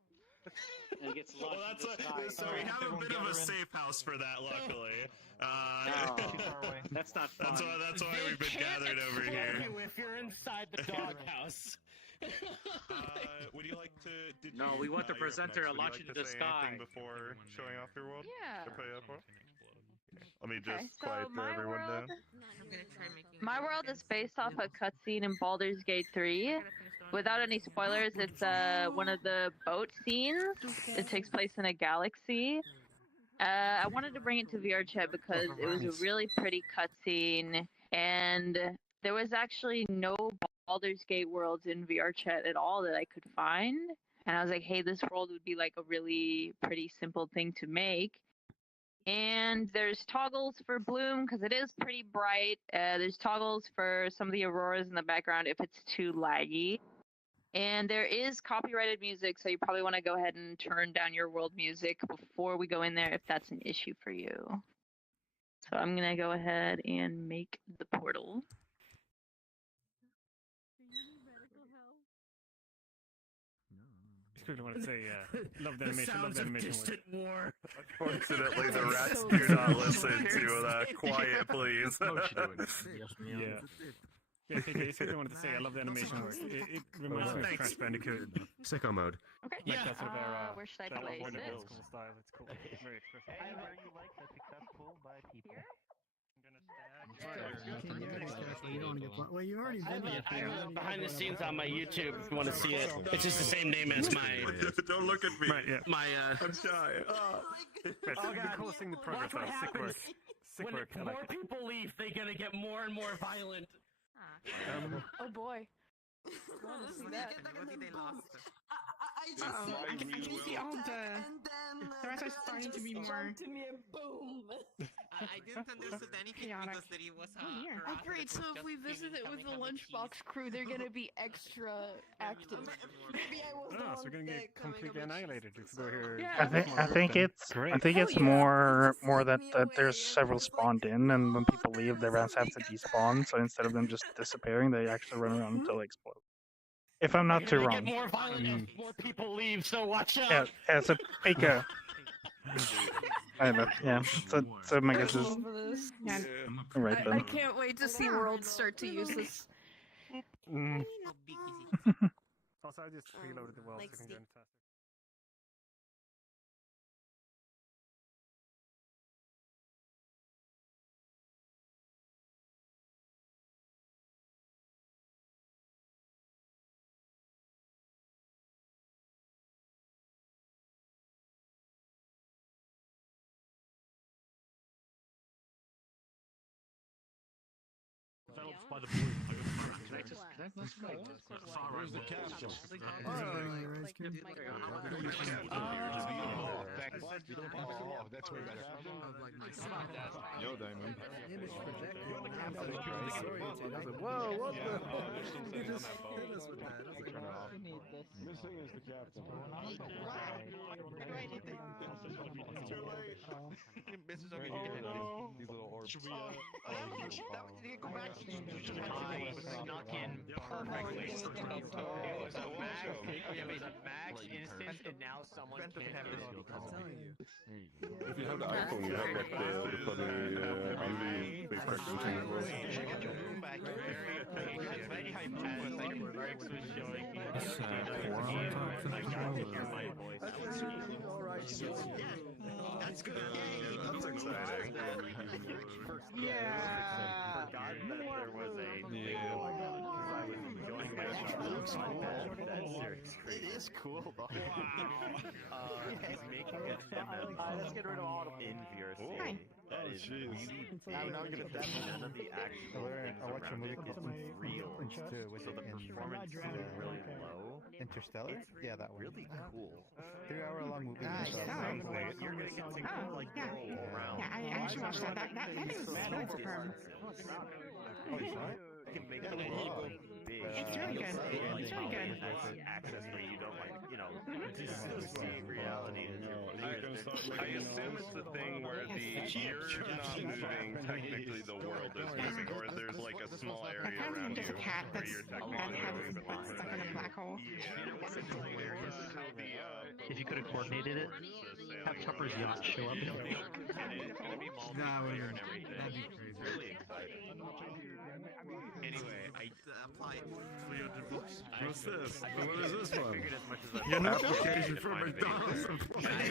and gets Well, launched that's into the sky. so we have a bit of a safe house for that, luckily. That's not fun. That's why we've been gathered over Explode here. you if you're inside the doghouse. Would you like to? No, we want the you're up presenter next. Would you launch like into to the say sky. anything before showing off your world? Yeah. Or put it up for? Let me just Okay, so quiet my everyone world- down. My world is based off a cutscene in Baldur's Gate 3. Without any spoilers, it's one of the boat scenes. It takes place in a galaxy. I wanted to bring it to VRChat because it was a really pretty cutscene, and there was actually no Baldur's Gate worlds in VRChat at all that I could find. And I was like, hey, this world would be like a really pretty simple thing to make. And there's toggles for bloom because it is pretty bright. There's toggles for some of the auroras in the background if it's too laggy. And there is copyrighted music, so you probably want to go ahead and turn down your world music before we go in there if that's an issue for you. So I'm going to go ahead and make the portal. I quickly want to say, love the animation, love the animation work. War. Unfortunately, the rats do not listen to the quiet, please. Yeah. Yeah, I quickly wanted to say, I love the animation work. It reminds me of thanks. Crash Bandicoot. Sicko mode. Okay. Like that sort of era. Where should I that place old it? school style. It's cool. Very expressive. Anywhere you like that's successful by people. You don't get well, you've already been here. I have behind the scenes on my YouTube if you want to see it. It's just the same name as my Don't look at me. Right, yeah. my I'm shy. Right, so Oh, the God. coolest thing, the progress Watch what of. Sick work. happens Sick when work. I more like it. people leave. They're gonna get more and more violent. Oh boy. I want to see that. I can see all the rest are starting to be more. I didn't understand anything chaotic. because there was Oh, dear. a Oh, rat great, that so was if just we feeding visit it with coming the on lunchbox cheese. crew, they're gonna be extra active. Oh, so we're gonna get completely annihilated if we go here. Yeah. I think it's Great. more that there's several spawned in, and when people leave, the rats have to despawn. So instead of them just disappearing, they actually run around until they explode. If I'm not too They wrong. get more violent if more people leave. So watch out. Yeah, as a Pika. I don't know. Yeah. So my guess is Yeah. right I then. can't wait to see worlds start to use this. Mm. Also, I just preloaded the world like so you can go and test it. Developed by the boy. Where's the captain? That's way better. Yo, Diamond. Image projected. Whoa, what the? You just hit us with that. Missing is the captain. These little orbs. Should we, I snuck in perfectly. It was a max instance, and now someone can't do I'm telling you. If you have the iPhone, you have like the funny Andy face correction thing as well. That's good. That's exciting. Yeah. Forgot that there was a thing because I was enjoying my It is cool though. He's making a demo. Let's get rid of all in VRC. That is really big. Now we're gonna demo. None of the actual things around it is real. So the performance is really low. Interstellar? Yeah, that one. Really cool. 3-hour-long movie. You're gonna get to go like roll around. Yeah, I actually watched that. That is really superb. Oh, you saw it? You can make the world big. It's really good. It's really good. It has access where you don't dissociate reality. I assume it's the thing where you're not moving, technically the world is moving, or there's like a small area around you where you're technically moving. Stuck in a black hole. If you could have coordinated it, have Tupper's yacht show up. Nah, that'd be crazy. Really exciting. Anyway, I applied. What's this? What is this one? Your An application for McDonald's employees.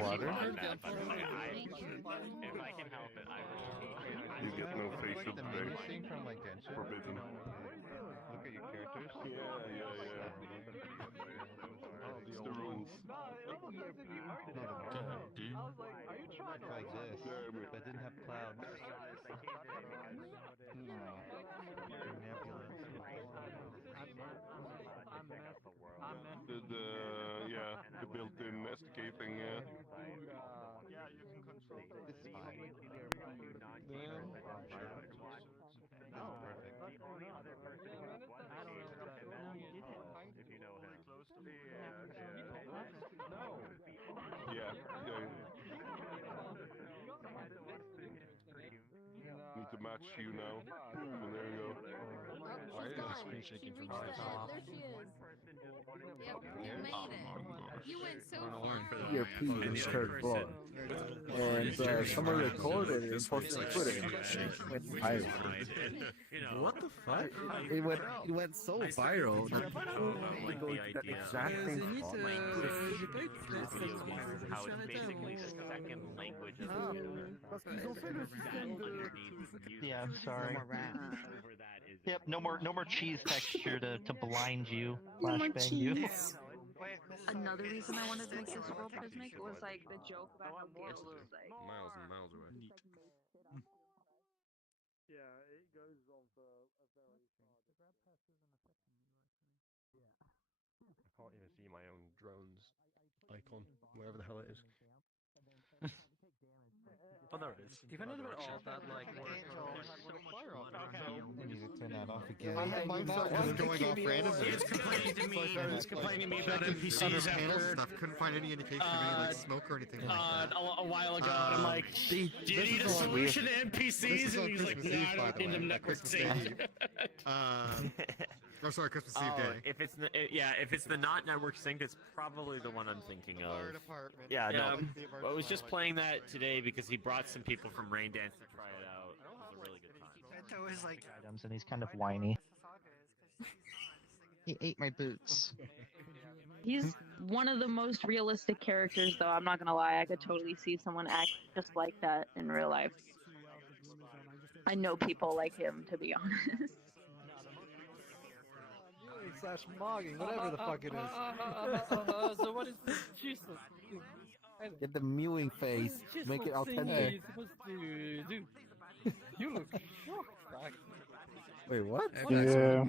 Water? If I can help it, I will. You get no facial The today. menu thing from like Genshin? Forbidden. Look at your characters. Yeah. It's the rules. Like this, but didn't have clouds. The built-in SDK thing, yeah. It's fine. Need to match you now. And there you go. Why is the screen shaking from my top? There she is. Yep, you made it. You went so far. Your P is third floor. And someone recorded it and posted footage. It went viral. What the fuck? It went so viral that people go to that exact thing. How it's basically second language of the computer. Yeah, I'm sorry. Yep, no more cheese texture to blind you, flashbang you. Another reason I wanted to make this world prismic was like the joke about how Gale was like Miles and miles away. Yeah, it goes on for a very hard. The grab pass isn't affecting you, actually. Yeah. I can't even see my own drone's icon, wherever the hell it is. Oh, there it is. Even if all that like work, there's so much I need to turn that off again. It's going off randomly. It's complaining to me. It's complaining to me about NPCs after stuff. Couldn't find any indication of any like smoke or anything like that. A while ago, and I'm like, do you need a solution to NPCs? And he's like, no, I don't need them network saved. I'm sorry, Christmas Eve day. If it's the not network synced, it's probably the one I'm thinking of. Yeah, no. I was just playing that today because he brought some people from Rain Dance to try it out. It was a really good time. Items and he's kind of whiny. He ate my boots. He's one of the most realistic characters, though. I'm not gonna lie. I could totally see someone act just like that in real life. I know people like him, to be honest. Slash mogging, whatever the fuck it is. So what is this Jesus? Get the mewing face. Make it authentic. You're supposed to do. You look shocked, Frank. Wait, what? Yeah.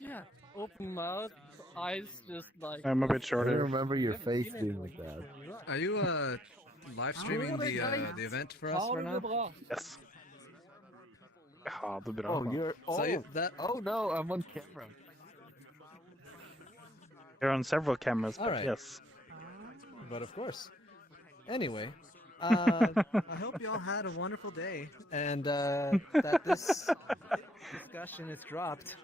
Yeah, open mouth, eyes just like. I'm a bit I shorter. remember your face being like that. Are you live streaming the event for us right now? Yes. Ja, det är bra. Oh, you're. Oh, So that. oh no, I'm on camera. You're on several cameras, but Alright. yes. But of course. Anyway, I hope you all had a wonderful day, and that this discussion is dropped.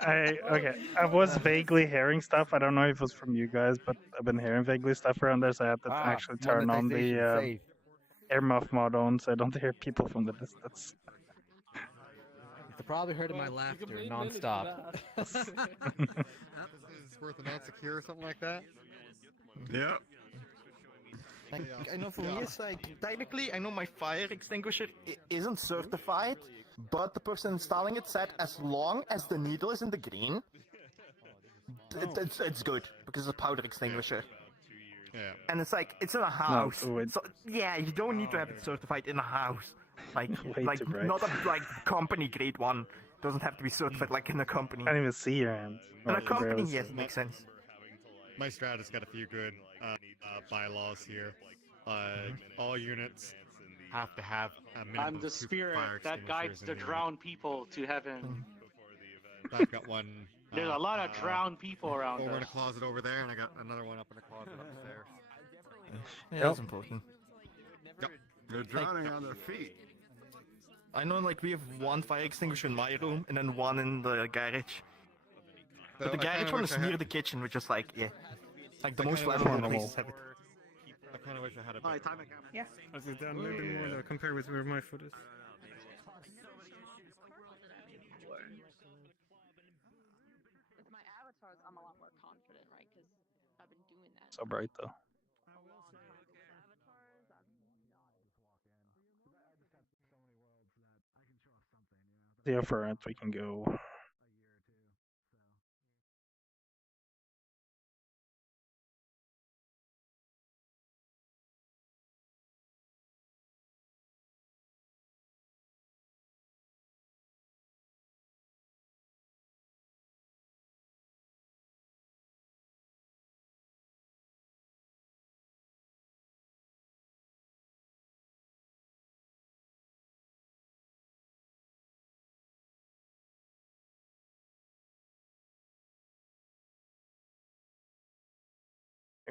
I was vaguely hearing stuff. I don't know if it was from you guys, but I've been hearing vaguely stuff around there, so I had to actually turn on the earmuff mode on, so I don't hear people from the distance. You probably heard of my laughter nonstop. It's worth an secure or something like that. Yeah. Like, I know for me, it's like, technically, I know my fire extinguisher isn't certified, but the person installing it said as long as the needle is in the green, it's good, because it's a powder extinguisher. Yeah. And it's like, it's in a house. So, yeah, you don't need to have it certified in a house. Like not a like company grade one. Doesn't have to be certified like in a company. I can't even see your hand. In a company, yes, it makes sense. My strat has got a few good bylaws here. All units have to have a minimum I'm the of 2 spirit fire that guides extinguishers in the unit. drowned people to heaven. I've got one. There's a lot of drowned people around over us. in a closet over there, and I got another one up in a closet upstairs. Yeah, that's important. Yep. They're drowning on their feet. I know, like, we have one fire extinguisher in my room, and then one in the garage. But the garage one is near the kitchen, which is like, yeah, like the most flammable places have it. I kind of wish I had a. Hi, time again. Yeah. As it's done maybe more to compare with where my foot is. With my avatars, I'm a lot more confident, right? Because I've been doing that. So bright though. Yeah, for it, we can go.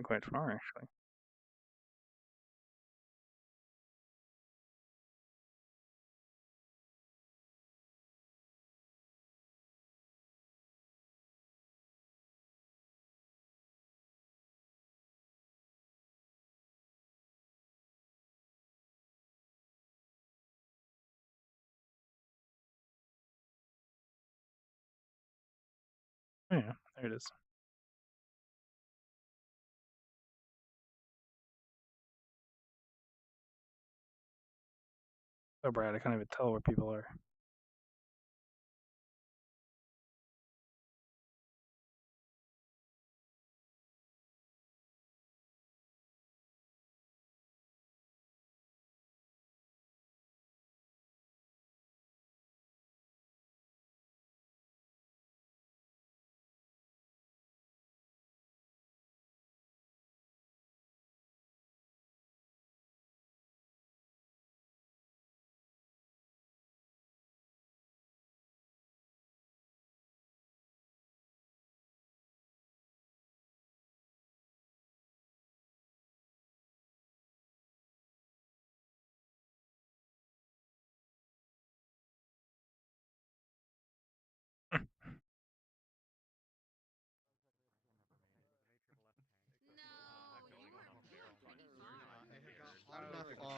Quite far actually. Yeah, there it is. So bright, I can't even tell where people are.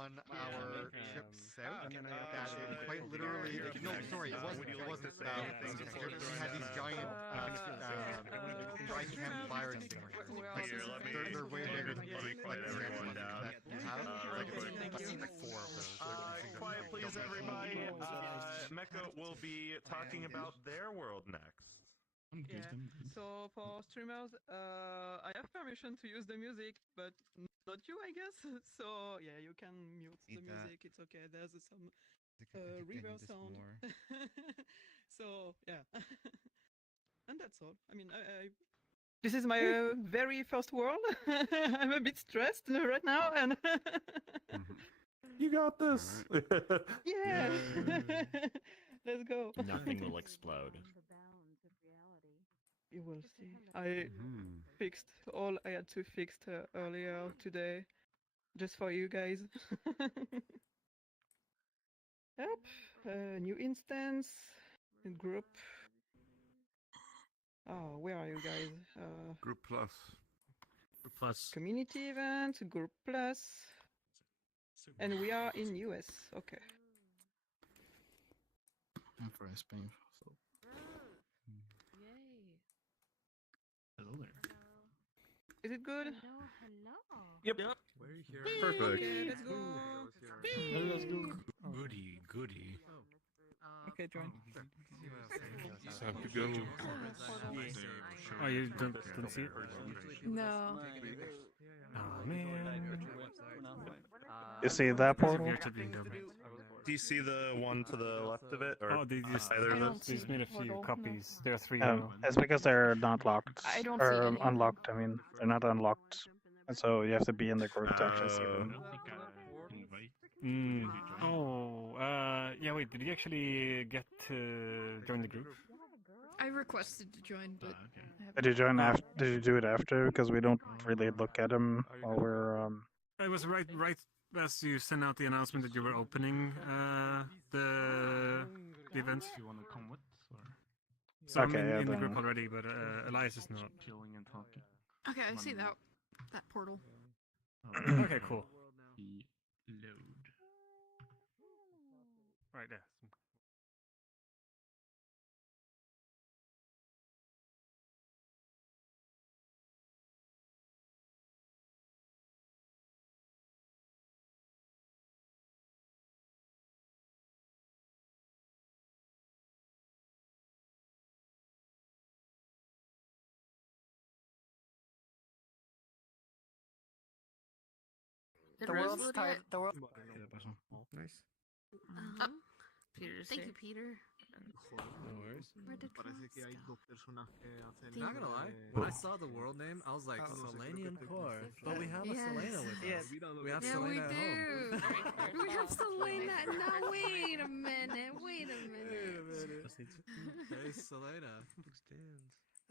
on our trip south that it quite literally. No, sorry, it wasn't. It wasn't texture. We had these giant dry campfire extinguishers. Like, they're way bigger than like the standard ones that you have. Like 4 of those. Quiet, please, everybody. Mecca will be talking about their world next. Yeah. So for streamers, I have permission to use the music, but not you, I guess. So yeah, you can mute the music. It's okay. There's some reverb sound. So yeah, and that's all. I mean, this is my very first world. I'm a bit stressed right now, and You got this. yeah. Let's go. Nothing will explode. You will see. I fixed all I had to fix earlier today, just for you guys. Yep. New instance, group. Oh, where are you guys? Group plus. Group plus. Community event, group plus. And we are in US. Okay. I'm for Spain. So. Hello there. Is it good? Yep. We're here. Perfect. Okay, let's go. Let's go. Goody, goody. Okay, join. Have to go. Oh, you don't see it? No. Oh man. You see that portal? Do you see the one to the left of it? Or Oh, they just made a few copies. There are 3 now. It's because they're not locked. I don't see Or any. unlocked, I mean. They're not unlocked. And so you have to be in the group to actually see them. Yeah, wait, did you actually get to join the group? I requested to join, but Did you join after? Did you do it after? Because we don't really look at them while we're It was right as you sent out the announcement that you were opening the event. You want to come with? So Okay, I'm yeah, in the then- group already, but Elias is not. Chilling and talking. okay, I see that portal. Okay, cool. Load. Right there. The world's tied. The world. Nice. Peter, thank you, Peter. No worries. Where did Parece que hay dos personas que hacen. Not gonna lie, when I saw the world name, I was like, Selenian Core. But we have a Selena with us. We have Selena at home. We have Selena. No, wait a minute. Wait a minute. Hey, Selena.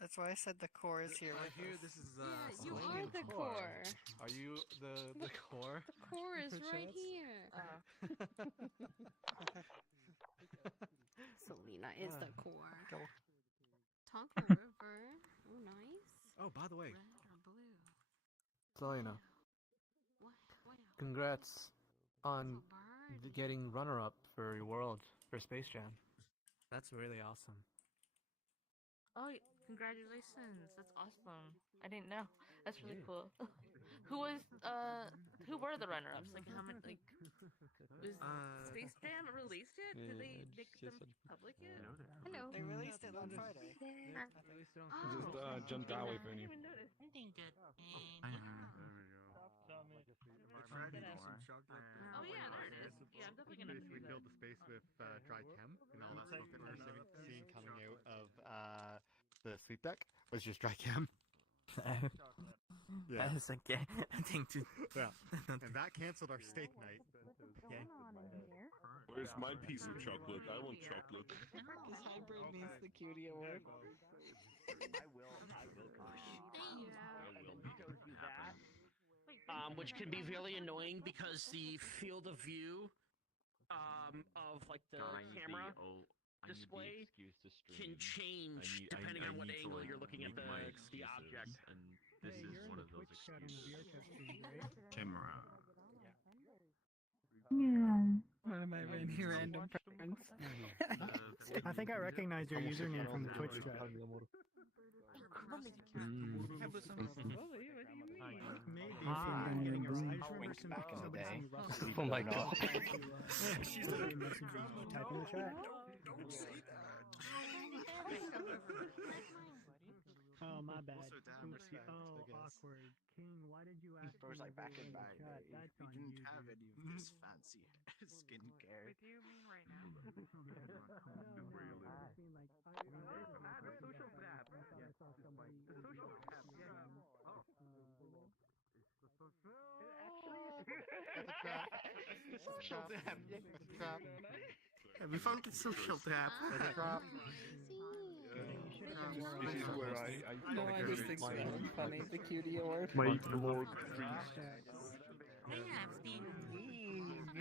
That's why I said the core is here. I hear this is Yeah, you are Selenian the core. Are you the core? The core is right here. Selena is the core. Tonka River. Oh, nice. Oh, by the way, Red or blue? Selena, congrats on getting runner-up for your world for Space Jam. that's really awesome. Oh, congratulations! That's awesome. I didn't know. That's really cool. Who were the runner-ups? Like how many? Like was Space Jam released yet? Did they make them public yet? Hello. They released it on Friday. Oh, jumped out with I me. didn't even notice. I'm doing good. Oh yeah, there it is. Yeah, I'm definitely gonna We do filled that. the space with dry chem, and all that stuff that we're seeing coming out of the sleep deck was just dry chem. Yeah. That's okay. I think to. Yeah. And that canceled our steak night. Okay. Where's my piece of chocolate? I want chocolate. This hybrid needs the cutie award. Which can be really annoying because the field of view of like the camera display can change depending on what angle you're looking at the object. And this is one of those excuses. Camera. One of my many random friends. I think I recognize your username from the Twitch chat. Maybe if you've done your boom. Back in the day. Oh my god. She's the message you type in the chat. Don't say that. Oh, my bad. Also, damn respect, Oh, I guess. awkward. King, why did you ask Stores like back in my chat? day. That's We on didn't you, have dude. any of this fancy skincare. Do you mean right now? The social grab. The social grab. Social trap. Trap. We found the social trap. This is where I No one just thinks we are funny. The cutie award. My Lord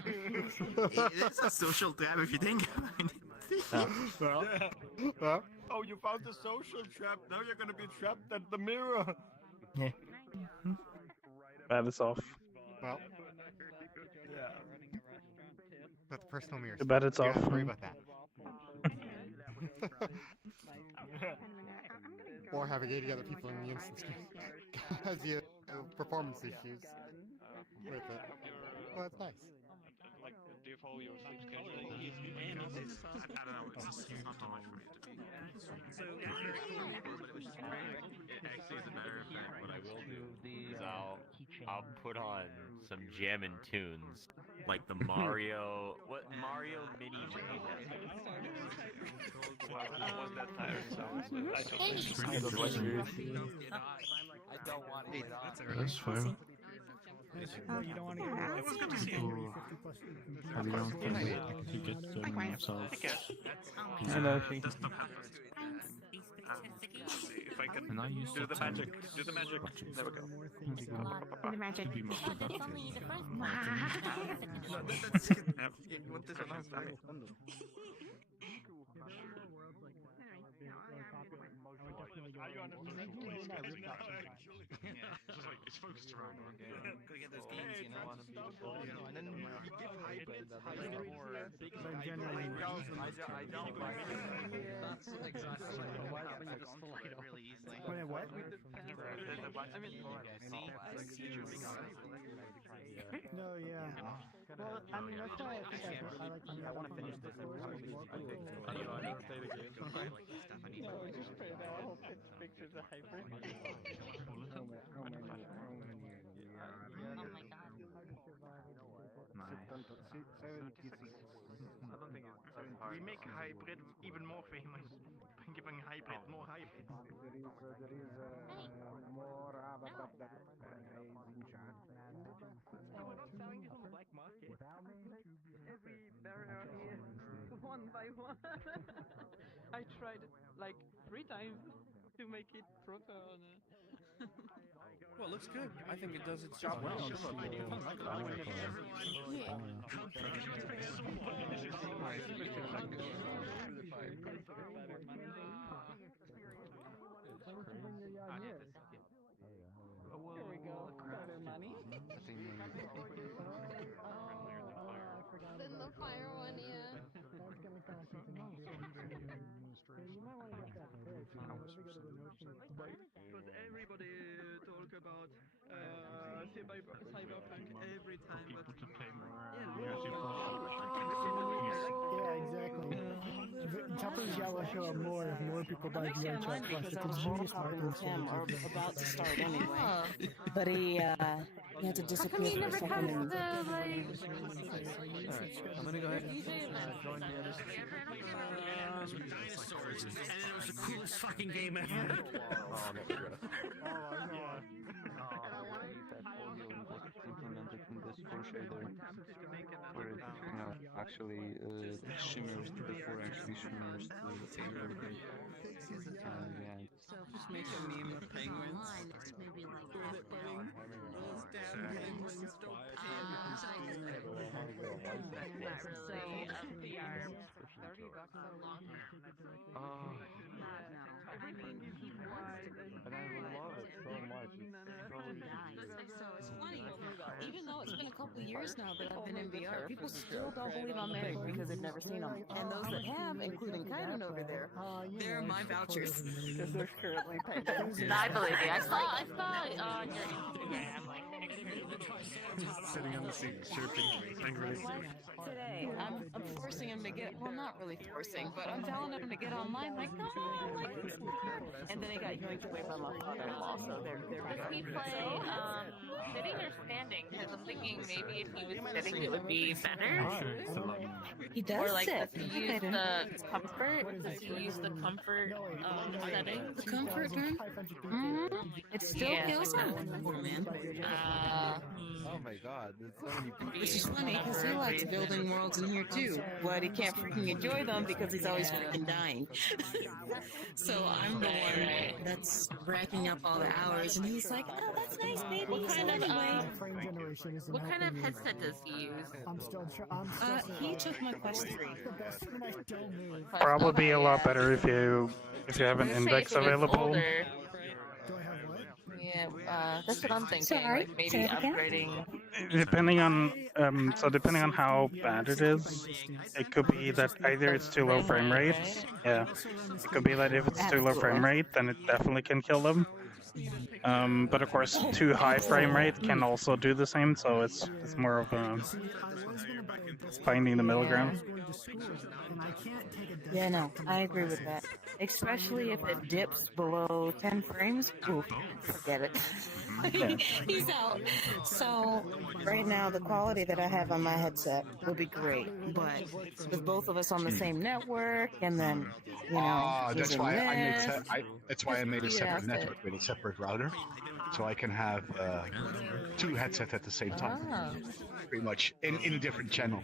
It is a social trap if you think about it. Oh, you found the social trap. Now you're gonna be trapped at the mirror. Yeah. Bad is off. Well, Yeah. that's personal mirror. Too bad it's You off. don't have to worry about that. Or having 80 other people in the instance because you have performance issues with it. Well, that's nice. Like, do you follow your sleep schedule? I don't know, it's just not too much for me to be. It actually, as a matter of fact, what I will do is I'll put on some jammin' tunes, like the Mario Mini Jam. What was that tired song? I don't want to. That's fine. You don't want to get It was good to see you. He gets himself. Hello, King. If I can And I used do to the magic. Do the magic. There we go. The magic. Could be more productive. You want this or not? It's focused around one game. Go get those games, you know. And then you give hybrids more big But generally, I don't like it. That's exactly why don't you just pull it really easily? Wait, what? No, yeah. Well, I mean, that's why I think I like. I want to finish this. Pictures of hybrid. We make hybrid even more famous by giving hybrid more hybrid. Selling it on the black market. Every barrier here, one by one. I tried it like 3 times to make it proper on a... Well, it looks good. I think it does its job well. Here we go. Better money. Then the fire one, yeah. Because everybody talk about cyberpunk every time, but Yeah, exactly. Tupper's Yellow show up more if more people buy VRChat Plus. It's a genius marketing strategy. About to start anyway. But he had to disappear for a second. And... I'm gonna go ahead and join the dinosaurs, and then it was the coolest fucking game ever. Implemented in this full shader where it actually shimmers before actually shimmers the table. Just make a meme of penguins. Bullet biting. Those damn penguins don't pay. Everything is wide And I love it so much. So it's funny, even though it's been a couple Years now that I've been in VR, people still don't believe I'm married because they've never seen them. And those that have, including Kaiden over there, they're my vouchers. Because they're currently painting. I believe you. I saw on your Instagram, like, Sitting on the seat, chirping angrily. Today, I'm forcing him to get, well, not really forcing, but I'm telling him to get online, like, come on, like, it's hard. And then he got yoinked away by my father-in-law, so they're does he play sitting or standing? Because I'm thinking maybe if he was sitting, it would be better. He does Or like, sit. does he use the comfort? Does he use the comfort setting? The comfort room? Mm-hmm. It still kills him. Poor man. Oh my god, there's so many people. Which is funny because he likes building worlds in here too, but he can't freaking enjoy them because he's always freaking dying. So I'm the one that's racking up all the hours, and he's like, "Oh, that's nice, baby." What kind of What kind of headset does he use? He took my Quest 3. Probably be a lot better if you have an index available. Yeah, that's what I'm thinking. Sorry, Like maybe say it again? upgrading. Depending on depending on how bad it is, it could be that either it's too low frame rate. Yeah, it could be that if it's too low frame rate, then it definitely can kill them. But of course, too high frame rate can also do the same. So it's more of finding the middle ground. Yeah, no, I agree with that. Especially if it dips below 10 frames, oof, forget it. He's out. So, right now, the quality that I have on my headset would be great, but with both of us on the same network, and then, you know, that's using why this, that's why I made a just separate beat it. network with a separate router, so I can have two headsets at the same time, pretty much in a different channel.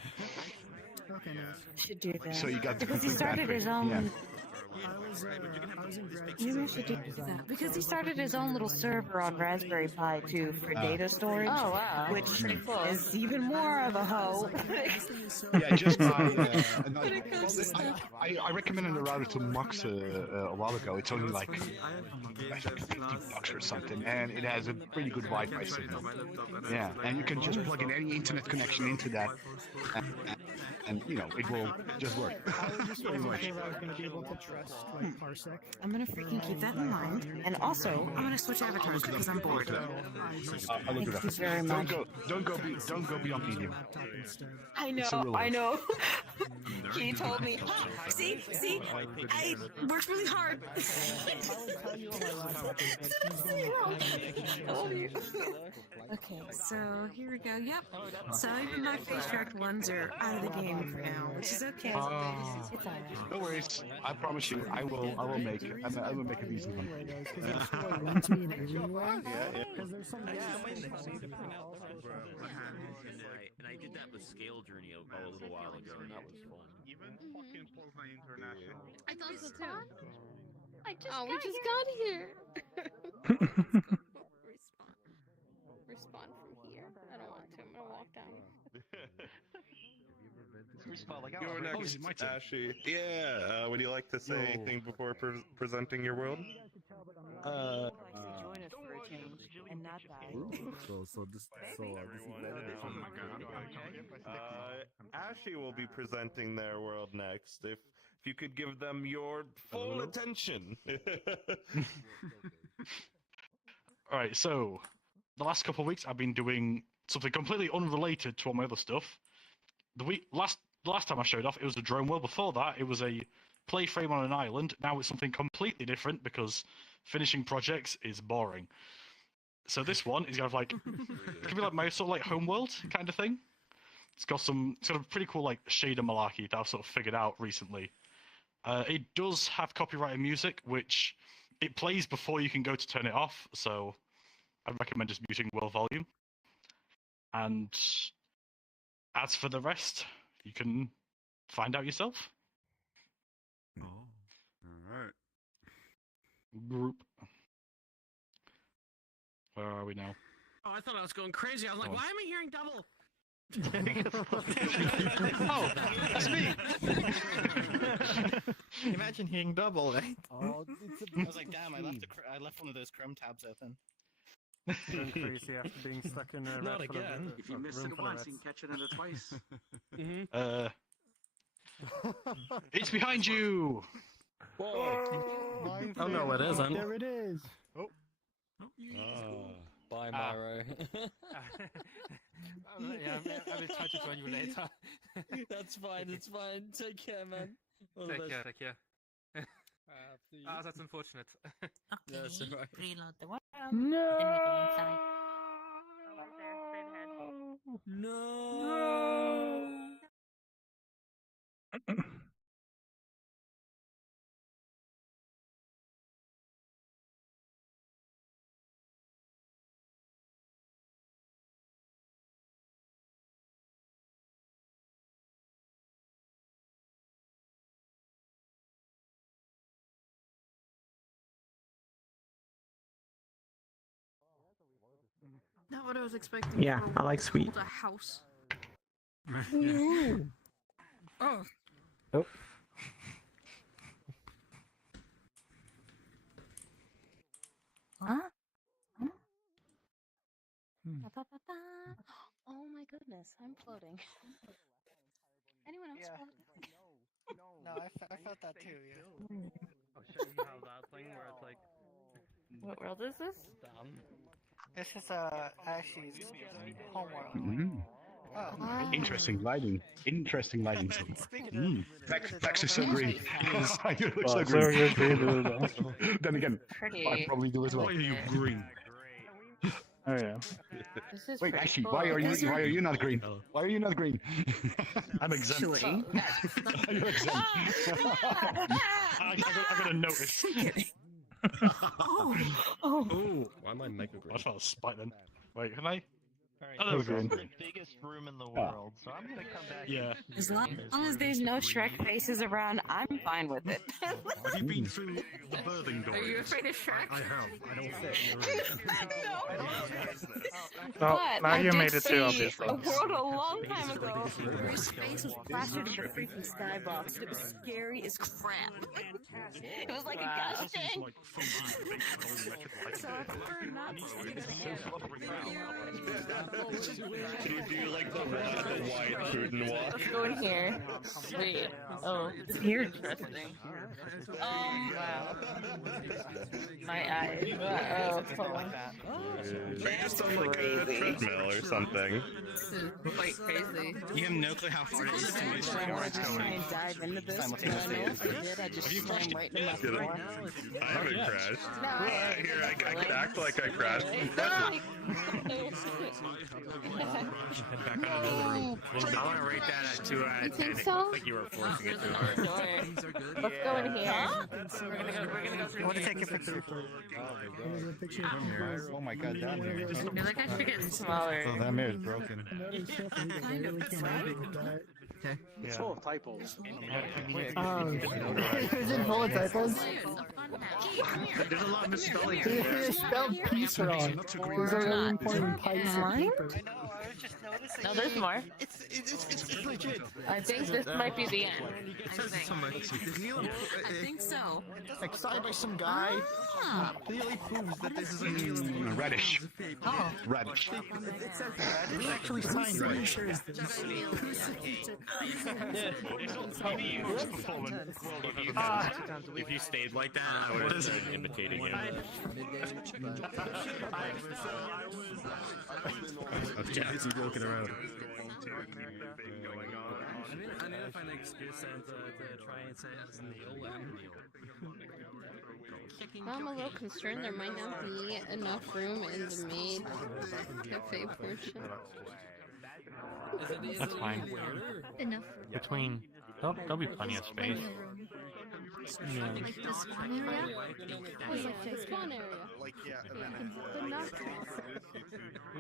Should do that. So you got the because he complete started battery. his own. Yeah. Maybe I should do that because he started his own little server on Raspberry Pi too for data storage. Oh, wow. Which Pretty cool. is even more of a hoe. Yeah, just buy I recommended a router to Max a while ago. It's only like I think $50 or something, and it has a pretty good Wi-Fi signal. Yeah, and you can just plug in any internet connection into that, and you know it will just work. Pretty much. I'm gonna freaking keep that in mind. And also, I'm gonna switch avatars because I'm bored. I'll look it up. Thank you very much. Don't go beyond medium. I It's a know, rule. I know. He told me, see, I worked really hard. Okay, so here we go. Yep. So even my face tracked ones are out of the game for now, which is okay. It's alright. No worries. I promise you, I will make it. I will make it easy one. And I did that with Scale Journey a little while ago, and that was fun. Even fucking Poznan International. I thought so too. I just Oh, we got just here. got here. Respawn from here. I don't want to. I'm gonna walk down. You're next, Ashy. Yeah, would you like to say anything before presenting your world? Join us for a change and not die. Ashy will be presenting their world next. If you could give them your full attention. Alright, so the last couple of weeks I've been doing something completely unrelated to all my other stuff. The last time I showed off, it was a drone world. Before that, it was a play frame on an island. Now it's something completely different because finishing projects is boring. So this one is kind of like, it could be like my sort of like homeworld kind of thing. It's got some sort of pretty cool like shader malarkey that I've sort of figured out recently. It does have copyrighted music, which it plays before you can go to turn it off. So I recommend just muting world volume. And as for the rest, you can find out yourself. Oh, alright. Group. Where are we now? Oh, I thought I was going crazy. I was like, Oh. why am I hearing double? Oh, that's me. Imagine hearing double, right? Oh, I was like, damn, I left one of those Chrome tabs open. Going crazy after being stuck in a Not rat full of- again. If you a miss room it full of once, you can catch it in it twice. It's behind you. Oh no, it isn't. There it is. Oh. Bye, Ah. Myro. Yeah, I will try to join you later. That's fine. It's fine. Take care, man. All the Take best. care, take care. That's unfortunate. Yeah, that's alright. Reload the world. No. Then we go inside. No. Not what I was expecting. Yeah, for I like sweet. a house. Oh. Oh. Huh? Oh my goodness, I'm floating. Anyone else floating? No, I felt that too, yeah. I'll show you how that thing where it's like... What world is this? This is Ashley's homeworld. Mm. Interesting lighting. Interesting lighting. Fax is so green. You look so So green. green. Then again, Pretty. I probably do as well. Why are you green? Oh yeah. This is Wait, pretty actually, cool. why are you not green? Why are you not green? I'm exempt. Actually. You're exempt. I got a notice. Oh. Oh, why am I mega green? I thought it was spite then. Wait, can I? Alright, Oh, there we this is go. the biggest room in the world, so I'm gonna come back. Yeah. As long as there's no Shrek faces around, I'm fine with it. Have you been through the birthing door? Are you afraid of Shrek? I have. I don't fit in your room. Well, But now I you did made it too, see obviously. a world a long time ago where his face was plastered in the freaking skybox, and it was scary as crap. It was like a gosh dang. Can you do like the wide Putin walk? Let's go in here. Sweet. Oh, it's here. Interesting. Wow. My eyes. Oh, Just on like a treadmill or something. This is quite crazy. You have no clue how far it is to me. I wanted to try and dive into this, and I know if I did, I just slammed right into my floor. I haven't crashed. Here, I can act like I crashed. Back out of the room. I want to rate that at 2 out of 10. think It so? looked like you were forcing it too hard. Sure. Let's go in here. We're gonna go through. I want to take a picture. Oh my god, that mirror. I feel like I should get smaller. Oh, that mirror is broken. It's full of typos. Is it full of typos? There's a lot of misspelling. They spelled peace wrong. There's a important pipes of paper. No, there's more. It's legit. I think this might be the end. I think so. Like signed by some guy. Clearly proves that this is a Radish. Oh. Radish. It says Radish actually signed. Pretty sure it's this. If you stayed like that, I would have started imitating you. Jack's walking around. I need to find an excuse and to try and say it's Neil and Neil. I'm a little concerned there might not be enough room in the maid cafe portion. That's fine. Enough Between, there'll be plenty of space. Yeah. like the spawn area? Oh, like the spawn area. But not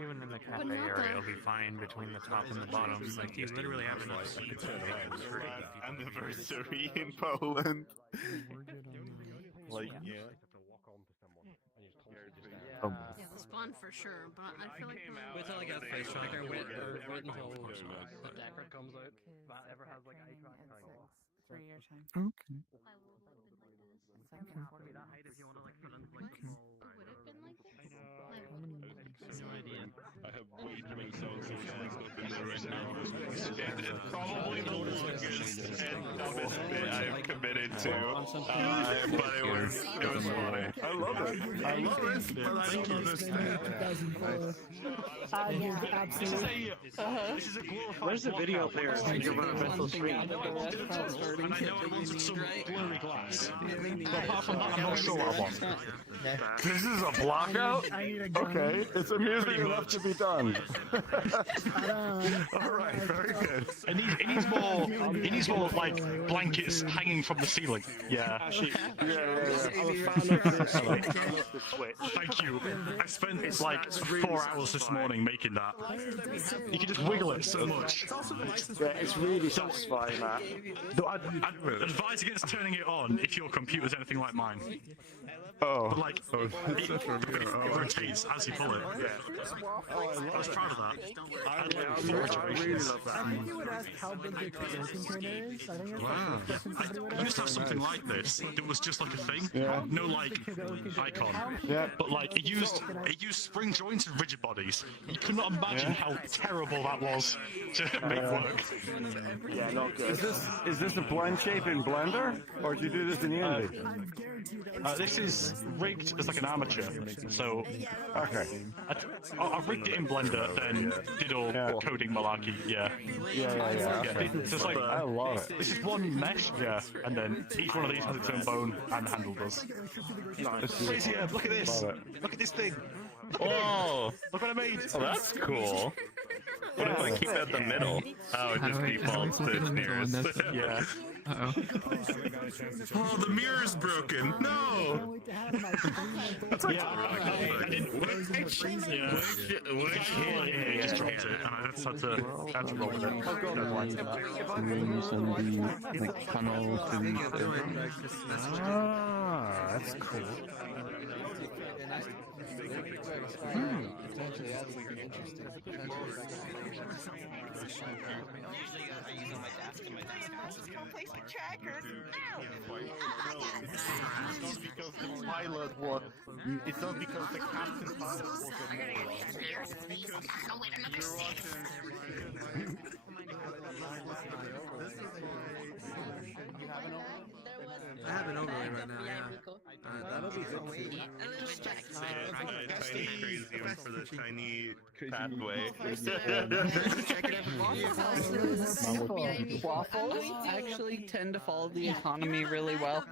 Even in the But cafe not area, the- it'll be fine between the top and the bottom. Like, you literally have enough seats to make it free. Anniversary in Poland. Like, yeah. Yeah, the spawn for sure, but I feel like Wait till I get face tracker. Wait until the Decker comes out. That ever has like icon. 3-year time. Okay. Would it have been like this? I have way too many sound solutions open there right now. It's probably the longest and dumbest bit I've committed to, but it was funny. I love it. I love it, but I don't understand. This is a glorified Where's the video player? And You're on a mental screen. I know it wants some blurry glass. But apart from that, I'm not sure what I want. This is a block out? Okay, it's amusing enough to be done. Alright, very good. It needs more like blankets hanging from the ceiling. Yeah. Actually, Thank you. I spent like 4 hours this morning making that. You can just wiggle it so much. Yeah, it's really satisfying, that. I'd advise against turning it on if your computer's anything like mine. Oh. But like, it rotates as you pull it. Yeah. I was proud of that. I really love that. I think you would ask how big the container is. I used to have something like this. That was just like a thing. Yeah. No like icon. Yeah. But like it used spring joints and rigid bodies. You could not imagine how terrible that was to make work. Yeah, not good. Is this a blend shape in Blender, or did you do this in Unity? This is rigged as like an armature, so okay. I rigged it in Blender, then did all coding malarkey. Yeah. So it's like, I love it. This is one mesh, and then each one of these has its own bone and handle does. Nice. Look at this! Look at this thing! Oh! Look what I made! Oh, that's cool. What if I keep it at the middle? Oh, it just defaults to its nearest. Yeah. Oh, the mirror's broken. No! Just dropped it, and I just had to roll with it. Rings and the tunnel to the... Ah, that's cool. Potentially add something interesting. It's not because the pilot was. It's not because the captain pilot was a moron. I have an overlay right now, yeah. That'll be good. Tiny crazy for the tiny pathway. Waffles actually tend to follow the economy really well.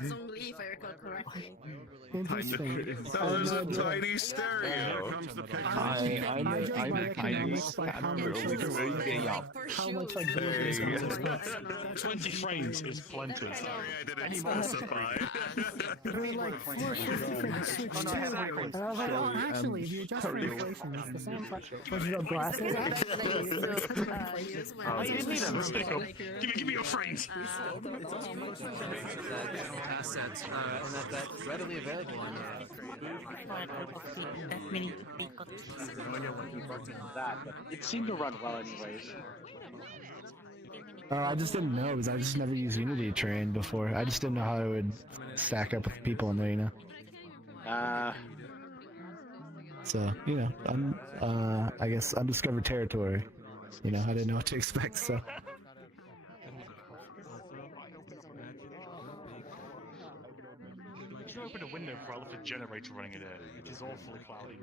Interesting. So there's a tiny stereo. Comes the picture. I'm a tiny scanner over How much I 20 frames is plenty. Sorry, I didn't specify. There were like 4 different Switch 2. And I was like, oh, actually, if you adjust for inflation, it's the same price. Was it glasses? Oh, you didn't need them. Give me your frames. Assets, and that's readily available on It seemed to run well anyways. I just didn't know because I just never used Unity terrain before. I just didn't know how it would stack up with the people in there, you know. So I'm I guess undiscovered territory. You know, I didn't know what to expect. So. You open a window for a little generator running in there, which is awfully cloudy.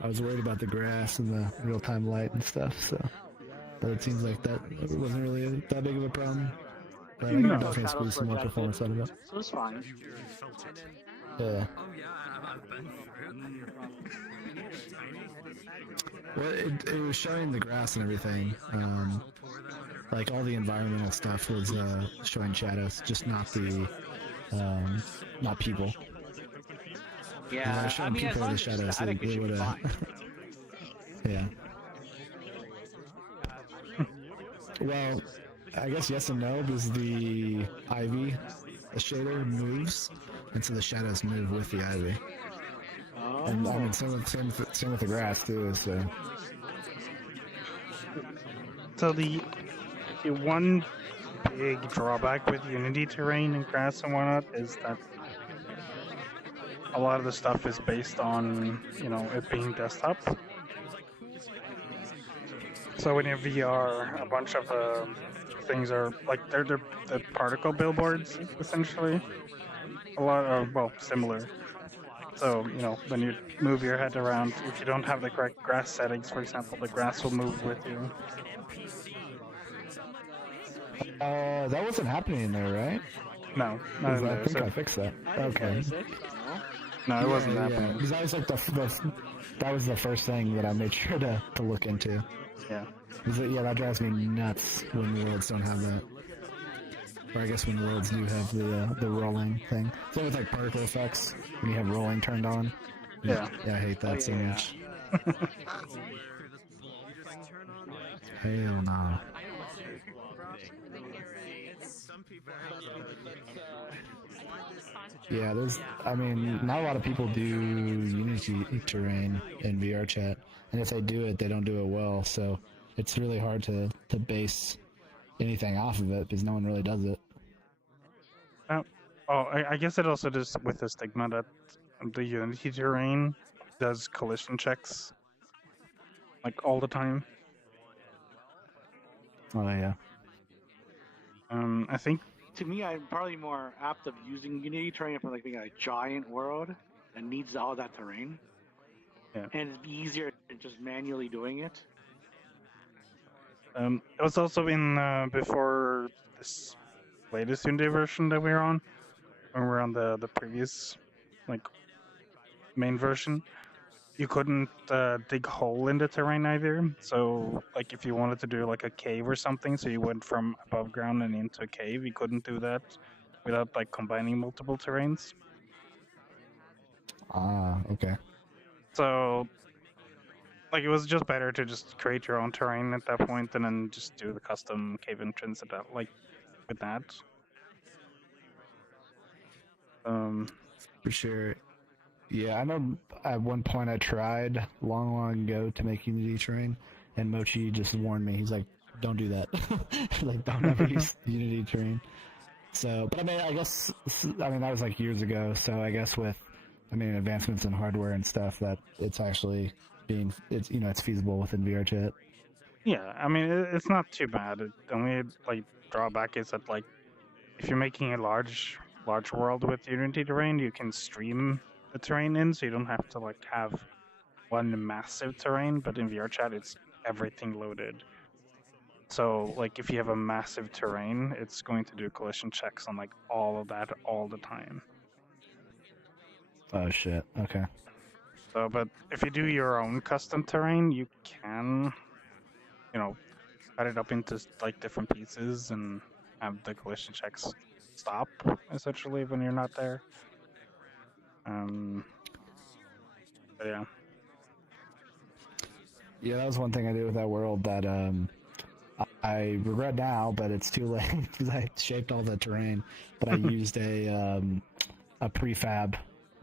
I was worried about the grass and the real-time light and stuff. So. But it seems like that wasn't really that big of a problem. But I can definitely squeeze some more performance out of it. So it's fine. Yeah. Well, it was showing the grass and everything. Like all the environmental stuff was showing shadows, just not the not people. Yeah, I showing people the shadows. It would have. Yeah. Well, I guess yes and no, because the ivy, the shader moves, and so the shadows move with the ivy. Oh. And I mean, same with the grass too. So the one big drawback with Unity terrain and grass and whatnot is that a lot of the stuff is based on, you know, it being desktop. So when you have VR, a bunch of things are like they're the particle billboards essentially. A lot of, well, similar. So, you know, when you move your head around, if you don't have the correct grass settings, for example, the grass will move with you. That wasn't happening in there, right? No, not in I there. think So I fixed that. Okay. no, it wasn't happening. Because that was like that was the first thing that I made sure to look into. Yeah. Yeah, that drives me nuts when worlds don't have that. Or I guess when worlds do have the rolling thing. So with like particle effects, when you have rolling turned on. Yeah. Yeah, I hate that so much. Hell no. Yeah, I mean, not a lot of people do Unity terrain in VRChat, and if they do it, they don't do it well, so it's really hard to base anything off of it, because no one really does it. I guess it also does with the stigma that the Unity terrain does collision checks, like, all the time. Oh, yeah. I think To me, I'm probably more apt of using Unity terrain for like being a giant world that needs all that terrain. Yeah. And it's easier than just manually doing it. It was also in before this latest Unity version that we're on, when we're on the previous like main version. You couldn't dig a hole in the terrain either. So like if you wanted to do like a cave or something, so you went from above ground and into a cave, you couldn't do that without like combining multiple terrains. Ah, okay. So like it was just better to just create your own terrain at that point and then just do the custom cave entrance at that, like with that. For sure. Yeah, I know at one point I tried long ago to make Unity terrain, and Mochi just warned me. He's like, don't do that. Like, don't ever use Unity terrain. So, but I mean, that was like years ago, so I guess with, advancements in hardware and stuff, that it's actually it's feasible within VRChat. Yeah, I mean, it's not too bad. The only like drawback is that like if you're making a large world with Unity terrain, you can stream the terrain in, so you don't have to like have one massive terrain. But in VRChat, it's everything loaded. So like if you have a massive terrain, it's going to do collision checks on like all of that all the time. Oh shit. Okay. So, but if you do your own custom terrain, you can, cut it up into like different pieces and have the collision checks stop essentially when you're not there. But yeah. Yeah, that was one thing I did with that world that I regret now, but it's too late because I shaped all the terrain. But I used a prefab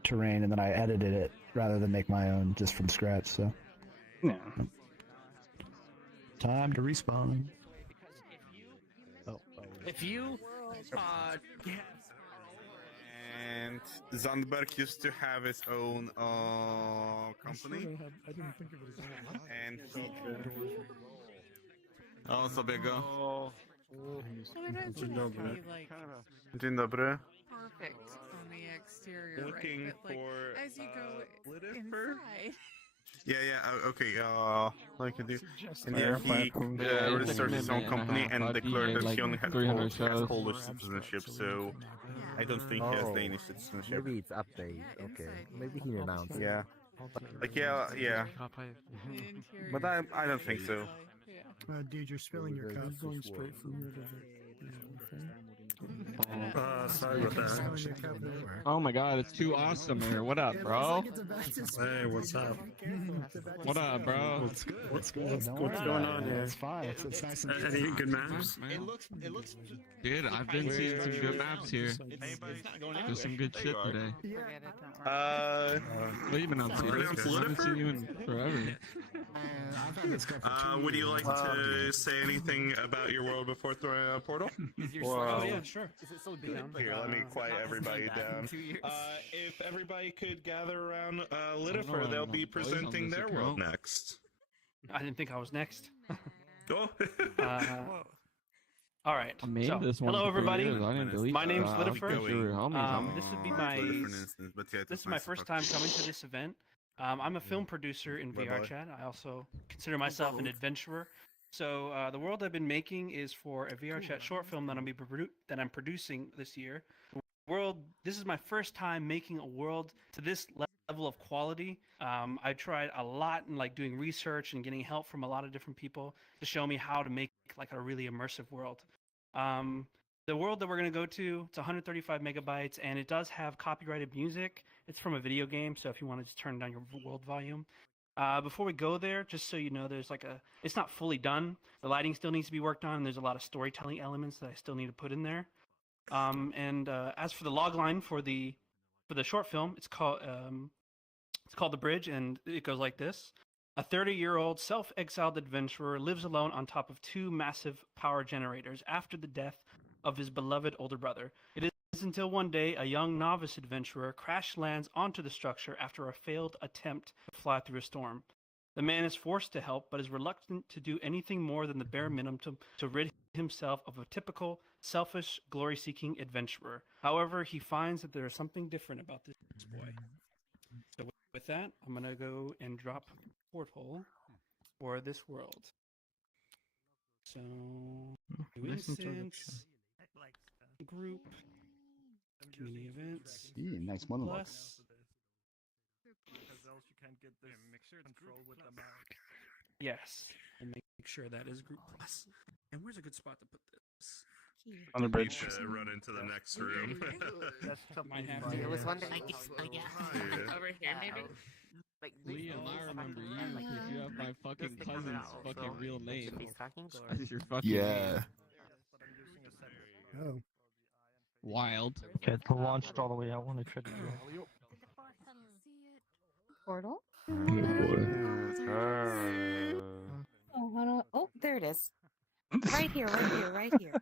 terrain and then I edited it rather than make my own just from scratch. So yeah. Time to respawn. If you and Zandberg used to have his own company. I didn't think of it as And he also biega. Dzień dobry. Dzień dobry. Perfect on the exterior, Looking right? But like, for as you go inside. Yeah, okay, like I do. And yeah, he registered his own company and declared that he only had Polish citizenship, so I don't think he has Danish citizenship. Maybe it's update. Okay, maybe he announced. Yeah. Like, yeah. But I don't think so. Dude, you're spilling your cup going straight from your Sorry about that. Oh my god, it's too awesome here. What up, bro? Hey, what's up? What up, bro? What's going on here? It's fine. It's nice and Any good maps? It looks. Dude, I've been seeing some good maps here. There's some good shit today. What you been up to? I haven't seen you in forever. Would you like to say anything about your world before throwing a portal? Oh yeah, sure. Here, let me quiet everybody down. If everybody could gather around Lidifer, they'll be presenting their world next. I didn't think I was next. Go. All right. I made So, this one hello for everybody. years. I didn't delete My name's that. Lidifer. This would be this is my first time coming to this event. I'm a film producer in VRChat. I also consider myself an adventurer. So the world I've been making is for a VRChat short film that I'm producing this year. This is my first time making a world to this level of quality. I tried a lot in like doing research and getting help from a lot of different people to show me how to make like a really immersive world. The world that we're going to go to, it's 135 megabytes, and it does have copyrighted music. It's from a video game, so if you want to just turn down your world volume. Before we go there, just so you know, it's not fully done. The lighting still needs to be worked on, and there's a lot of storytelling elements that I still need to put in there. As for the logline for the short film, it's called The Bridge, and it goes like this. A 30-year-old self-exiled adventurer lives alone on top of two massive power generators after the death of his beloved older brother. It is until one day a young novice adventurer crash lands onto the structure after a failed attempt to fly through a storm. The man is forced to help, but is reluctant to do anything more than the bare minimum to rid himself of a typical, selfish, glory-seeking adventurer. However, he finds that there is something different about this boy. So with that, I'm going to go and drop a porthole for this world. So, new instance, group, community events, nice monologue. plus. Yes, and make sure that is group plus. And where's a good spot to put this? On the bridge. Run into the next room. Might have to. I was wondering, over here maybe. Like Liam, I remember you because you have my fucking cousin's fucking real name. That's your fucking Yeah. Oh. Wild. Get launched all the way. I want to try to do it. Portal? Oh, how do oh, there it is. Right here, right here, right here.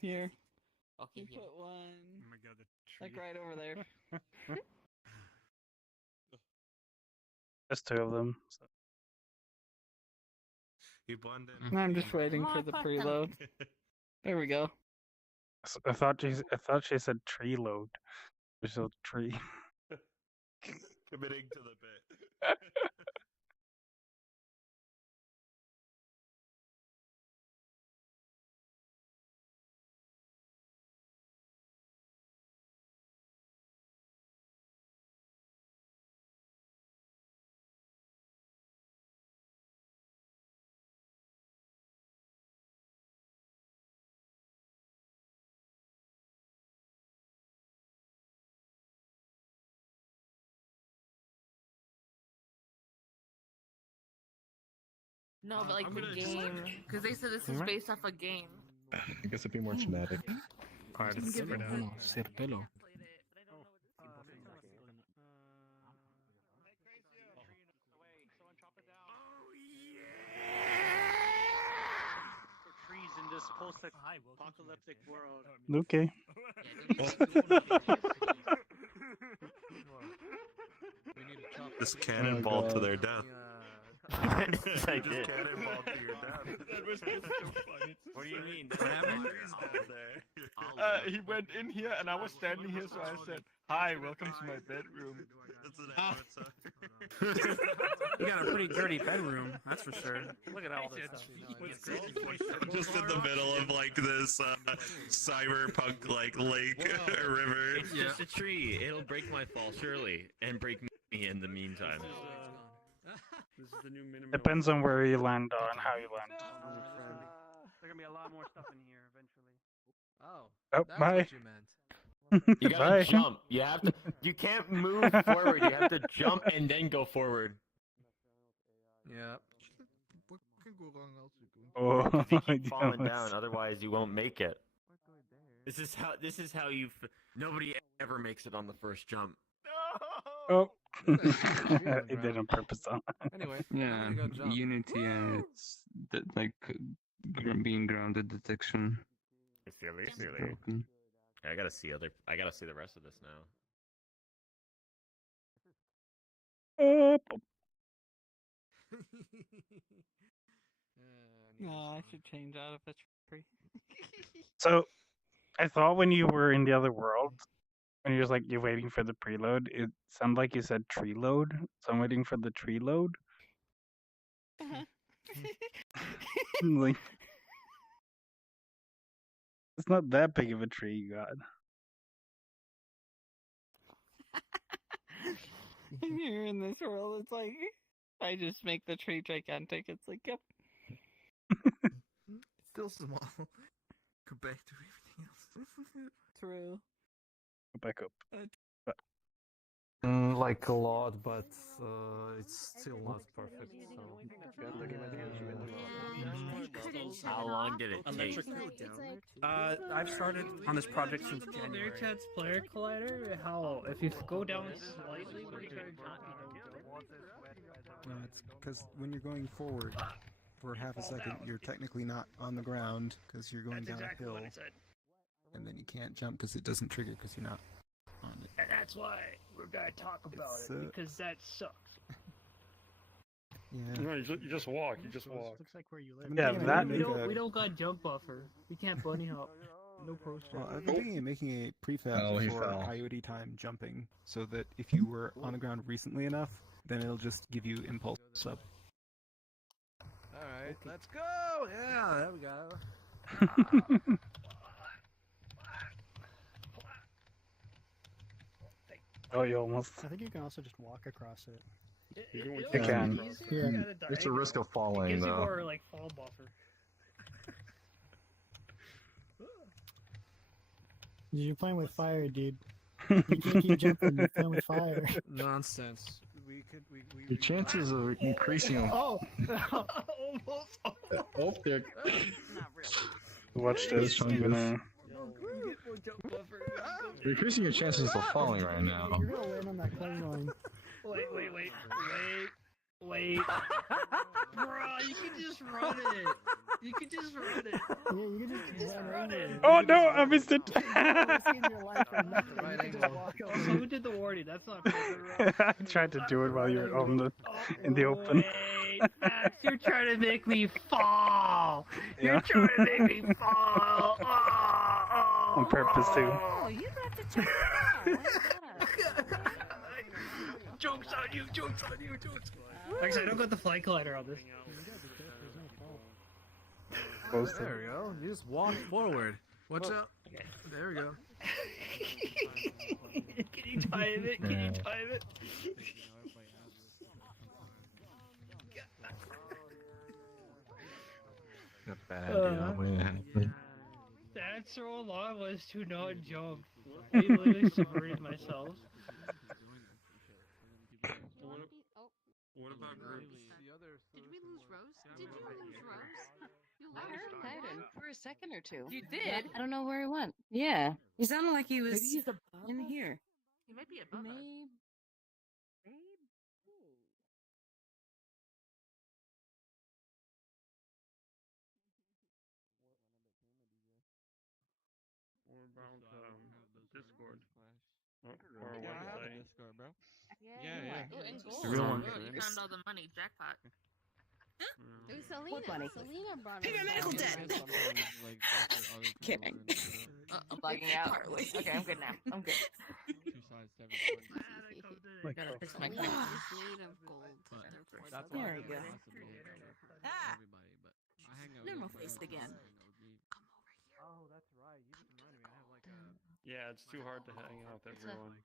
Here. Okay, You put one. Like right over there. There's two of them. So. You blend in. I'm just waiting for the preload. There we go. I thought she said tree load. There's a tree. Committing to the bit. No, but like the game, because they said this is based off a game. I guess it'd be more genetic. Alright, it's for now. Serpelo. Trees in this post-apocalyptic world. Okay. Just cannonball to their death. I Just did. cannonball to your death. That was so funny. What do you mean? He went in here and I was standing here, so I said, "Hi, welcome to my bedroom." You got a pretty dirty bedroom, that's for sure. Look at all this stuff. Just in the middle of like this cyberpunk like lake or river. It's just a tree. It'll break my fall surely, and break me in the meantime. This is the new minimum. Depends on where you land and how you land. There's gonna be a lot more stuff in here eventually. Oh, Oh, that's bye. what you meant. You gotta Bye. jump. You have to. You can't move forward. You have to jump and then go forward. Yeah. Oh, You keep yeah, falling that's- down, otherwise you won't make it. This is how you. Nobody ever makes it on the first jump. Oh. It did on purpose. Anyway, Yeah, I'm gonna go jump. Unity and it's like being grounded detection. It's Silly. Broken. I gotta see the rest of this now. No, I should change out of a tree. So, I thought when you were in the other world, when you're like you're waiting for the preload, it sounded like you said tree load. So I'm waiting for the tree load. Like, it's not that big of a tree you got. Here in this world, it's like I just make the tree gigantic. It's like, yep. It's still small compared to everything else. True. Go back up. Like a lot, but it's still not perfect. How long did it take? I've started on this project since January. VRChat's player collider. How if you go down slightly, when you try to jump, No, it's because when you're going forward for half a second, you're technically not on the ground because you're going down a hill, and then you can't jump because it doesn't trigger because you're not on it. and that's why we're gonna talk about It's, it because that sucks. Yeah. No, you just walk. You just walk. Looks like where you live. Yeah, that we don't got jump buffer. We can't bunny hop. No pro stuff. Well, I've been thinking of making a prefab for coyote time jumping, so that if you were on the ground recently enough, then it'll just give you impulse up. Alright, let's go! Yeah, there we go. Oh, you almost. I think you can also just walk across it. You can. It's a risk of falling, Gives you though. more like fall buffer. You're playing with fire, dude. You can't keep jumping. You're playing with fire. Nonsense. Your chances of increasing. Oh! Almost. Oh, there. Watch this. I'm gonna. You're increasing your chances of falling right now. You're gonna land on that clay line. Wait. Bro, you can just run it. You can just run it. Yeah, you can just run it. Oh no, I missed it. Also, who did the warning? That's not fair. I tried to do it while you were on the in the open. Wait, Max, you're trying to make me fall. Yeah. You're trying to make me fall. Oh, On purpose too. Oh, you have to check it out. Joke's on you. Actually, I don't got the flight collider on this. There we go. You just walk forward. Watch out. Okay. There we go. Can you time it? Can you time it? Not a bad idea. The answer all along was to not jump. I literally subverted myself. What about groups? Did we lose Rose? Did you lose Rose? You I heard him hiding for a second or two. You did? I don't know where he went. Yeah. He sounded like he was Maybe he's above in us? here. He might be above us. What about Discord? Yeah, I have a Discord, bro. Yeah. Oh, and gold. The real one. Oh, you found all the money. Jackpot. It was Selena. What money? Selena brought Pay my medical debt. Kidding. I'm blagging out. Okay, I'm good now. I'm good. Gotta fix my character. Made of gold. There you go. Ah! Normal face again. Oh, that's right. You just reminded me. I have like a... Yeah, it's too hard to hang out with everyone.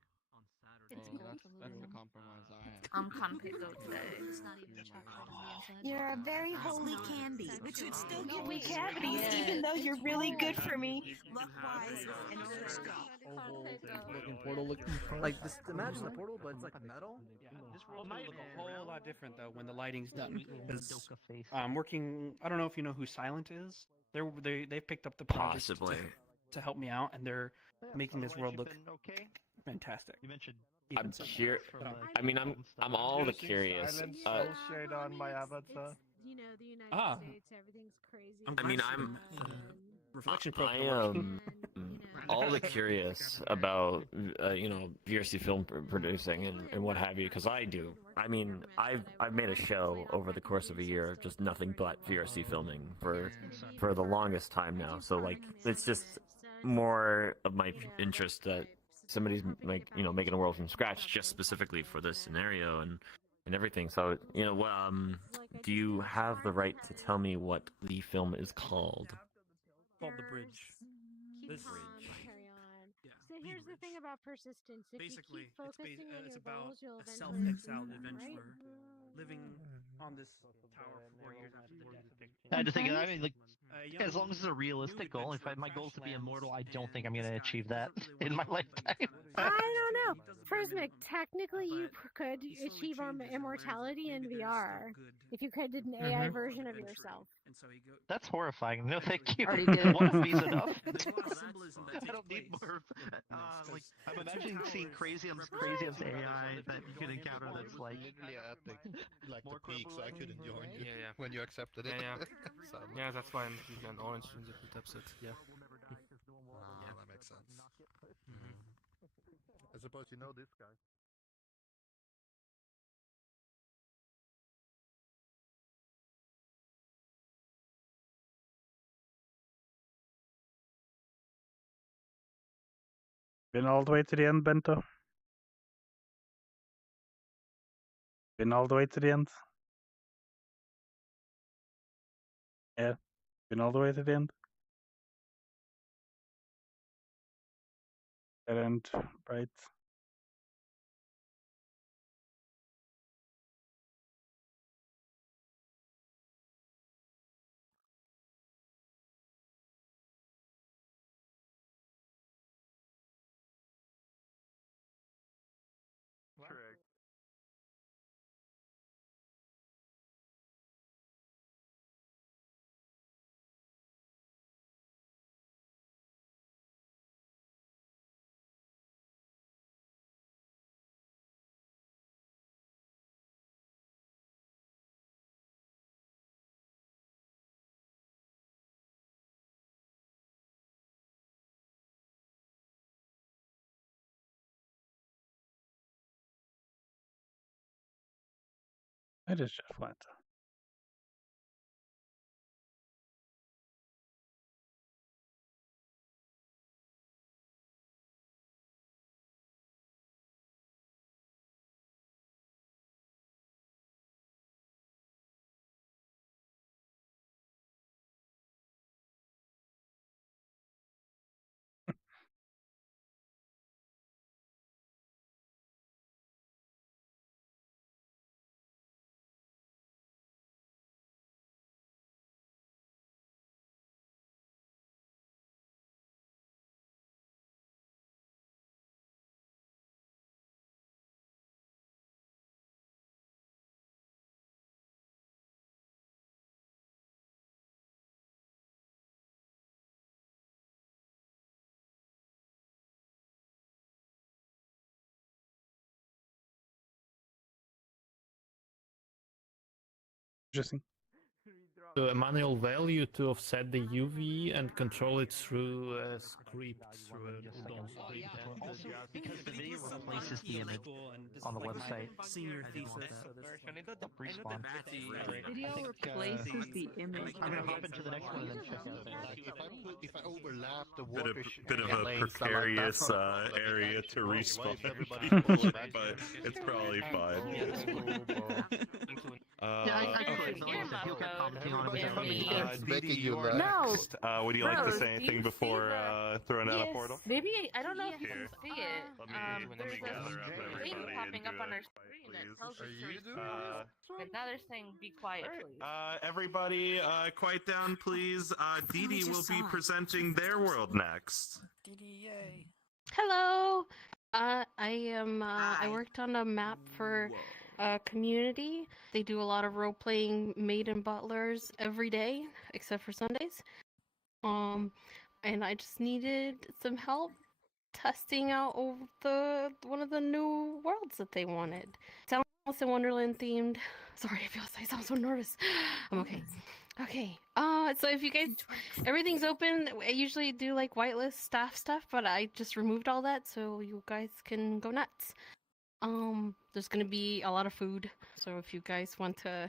That's the compromise I have. I'm Conpico today. It's not even chocolate on the inside. You're a very holy candy, which would still give me Cavities, Yeah. even though you're really good for me. luck-wise and other stuff. Like, this, imagine the portal, but it's like metal. Yeah, this world might look a whole lot different though when the lighting's done. I'm working. I don't know if you know who Silent is. They've picked up the project Possibly. to help me out, and they're making this world look fantastic. You mentioned. I'm curious. I mean, I'm all the curious. Shade on my avatar. you know, the United Ah. States, everything's crazy. I mean, I'm. Reflection I probe am all the curious about VRC film producing and what have you, because I do. I mean, I've made a show over the course of a year of just nothing but VRC filming for the longest time now. So like, it's just more of my interest that somebody's making a world from scratch just specifically for this scenario and everything. So do you have the right to tell me what the film is called? Called The Bridge. Keep calm, carry on. So here's the thing about persistence. If Basically, you keep focusing on it's your about goals, you'll a eventually self-exiled achieve them, right? adventurer living on this tower for 4 years after the death of Victor. I just think, I mean, like, young as long as it's a realistic goal, if my goal is to be immortal, I don't think I'm going to achieve that in my lifetime. I don't know. Prismic, technically you could achieve immortality in VR if you created an AI version of yourself. That's horrifying. No, thank you. Already did. One of these enough. Symbolism that I don't need more. Like, I'm imagining seeing Crazium's AI that you can encounter that's like. Literally at the peak, so I couldn't join you Yeah. when you accepted it. Yeah. So, Yeah, that's why I'm using an orange in different episode. Yeah. yeah, that makes sense. I suppose you know this guy. Been all the way to the end, Bento? Been all the way to the end? Yeah. Been all the way to the end? Dead end, right. Correct. It is just flat. Interesting. So a manual value to offset the UV and control it through a script, through a Udon script. Also, because the video replaces the image on the website. Senior thesis. Respawn. Video replaces the image. I'm gonna hop into the next one and then check out that. If I overlap the Bit water of a precarious area to respawn, but it's probably fine. Next, would you like to Rose, say do anything you before throwing out a portal? Maybe I don't know if you Here. can see it. There's gather up a thing everybody popping up into on a our screen that tells us Are to you respond. doing But now they're saying be quiet, please. Everybody, quiet down, please. Dee Dee will be presenting their world next. Hello. I worked on a map for community. They do a lot of role playing maid and butlers every day, except for Sundays. And I just needed some help testing out one of the new worlds that they wanted. Tell Alice in Wonderland themed. Sorry, I sound so nervous. I'm okay. Okay. So if you guys, everything's open. I usually do like whitelist staff stuff, but I just removed all that so you guys can go nuts. There's gonna be a lot of food, so if you guys want to,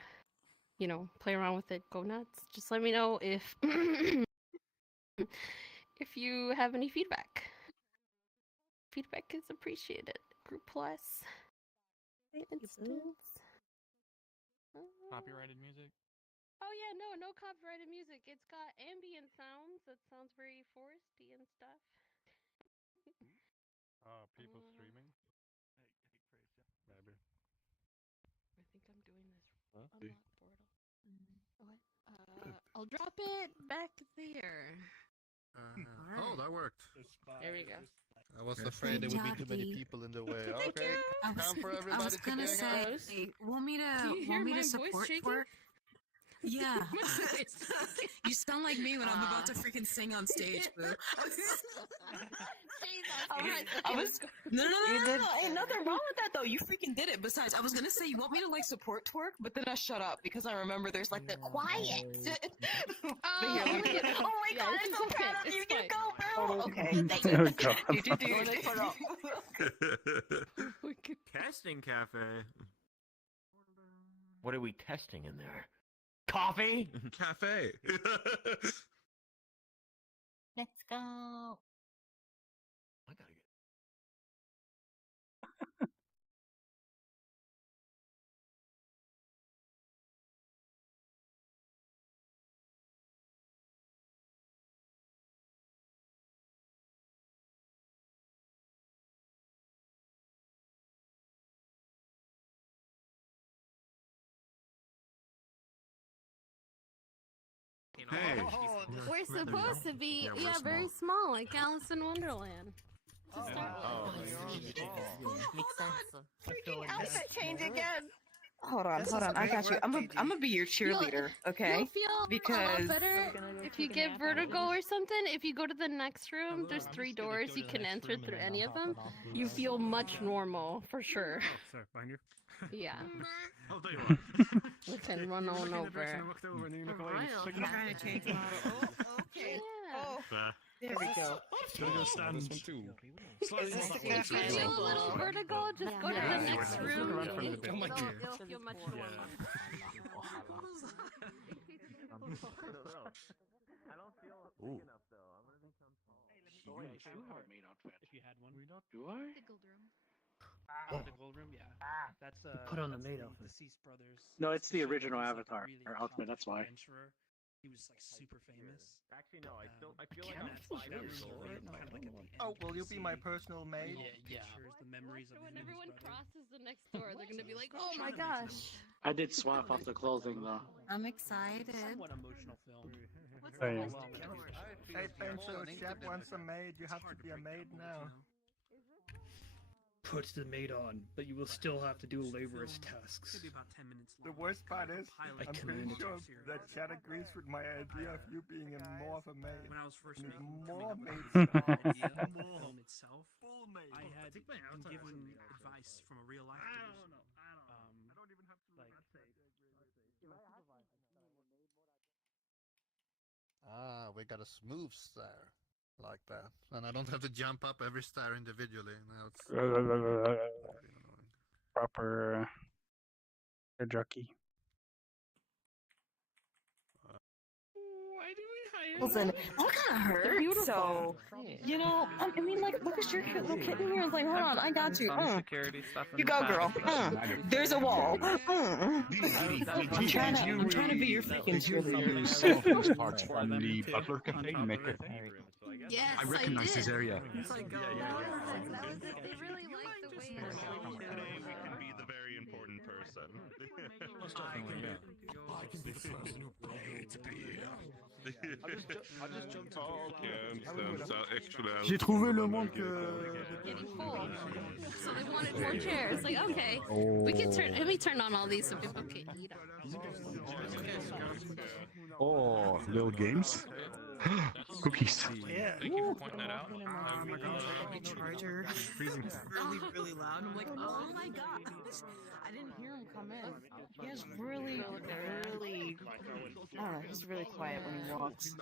you know, play around with it, go nuts. Just let me know if if you have any feedback. Feedback is appreciated. Group plus. Instance. Copyrighted music? Oh yeah, no copyrighted music. It's got ambient sounds that sounds very foresty and stuff. People streaming? Maybe. I think I'm doing this Huh? unlock portal. Okay. I'll drop it back there. Oh, that worked. There we go. I was afraid there would be too many people in the way. Okay, time for everybody I was gonna to say, hang out. want me Do you hear my voice support shaking? twerk? Yeah. My voice You sound like me when I'm about to freaking sing on stage, boo. I was no, ain't nothing wrong with that though. You freaking did it. Besides, I was gonna say you want me to like support twerk, but then I shut up because I remember there's like the quiet. Oh my God, I'm so proud of you. You go, boo. Okay, thank Oh, you. God. You did it. Testing cafe. What are we testing in there? Coffee? Cafe. Let's go. I gotta get. Hey. We're supposed to be, very small, like Alice in Wonderland. Makes sense. Freaking outfit change again. Hold on. I got you. I'm gonna be your cheerleader, okay? You'll feel a Because lot better if you get vertigo or something. If you go to the next room, there's 3 doors. You can enter through any of them. You feel much normal, for sure. Sorry, behind you. Yeah. Oh, there you are. We can run on over. I'm trying to change Okay. there we go. Gonna go stand. If you feel a little vertigo, just go to the next room. Oh my God. It'll feel much normal. Ooh. If you had one. Do I? The gold room. The gold room, yeah. That's Put on the that's maid outfit. deceased brothers. No, it's the Show original was, like, a Avatar, really or Ultimate, that's why. accomplished adventurer. He was like super famous. Actually, no. I feel like Yeah, I'm that's 5 really years old. kind of like at the end, Oh, will you can be my see personal maid? Yeah. Pictures, the memories of When him and his everyone brother. crosses the next door, they're gonna be like, "Oh my gosh!" I did swap off the clothing though. I'm excited. Somewhat emotional film. Hey. Hey, Pencil, Chat wants a maid. You have to be a maid now. Put the maid on, but you will still have to do laborious tasks. Should be about 10 minutes The long. worst part is, I I'm command pretty it. sure that Chat agrees with my idea of you being more of a maid. When I was first Need making more coming maids. up with the idea of the film itself, I had been given advice from a real life producer. We got a smooth stare like that, and I don't have to jump up every stare individually. Now it's Proper jockey. Why do we hire? Listen, that kind of hurt. So, you know, I mean, like, look at your cute little kitten here. It's like, hold on, I got you. Security stuff You go, girl. There's a wall. I'm trying to be your freaking cheerleader. Parts from the Butler campaign, Maker. Yes, I recognize this area. They really like the way. Today we can be the very important person. I can be the first new blade to be J'ai trouvé le manque. Getting full. So they wanted more chairs. Like, okay, we can turn. Let me turn on all these so people can eat. Oh, little games. Cookies. Yeah. Thank you for pointing that out. Oh my gosh, my charger is really, really loud. I'm like, oh my gosh. I didn't hear him come in. He has really, really, I don't know, he's really quiet when he walks.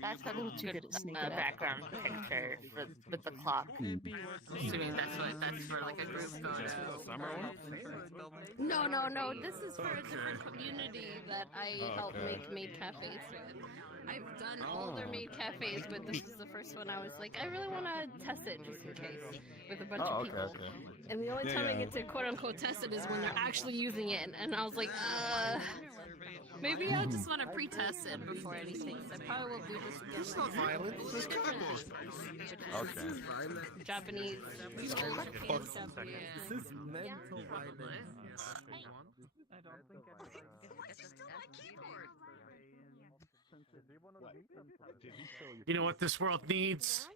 That's a little too good at sneaking up. background picture with the clock. Assuming that's for like a group photo. No. This is for a different community that I help make maid cafes with. I've done all their maid cafes, but this is the first one I was like, I really want to test it just in case with a bunch of people. And the only time I get to quote unquote test it is when they're actually using it. And I was like, maybe I just want to pre-test it before anything. So I probably will do this with It's not violent, it's couples. Okay. Japanese. This is mental violence. You know what this world needs?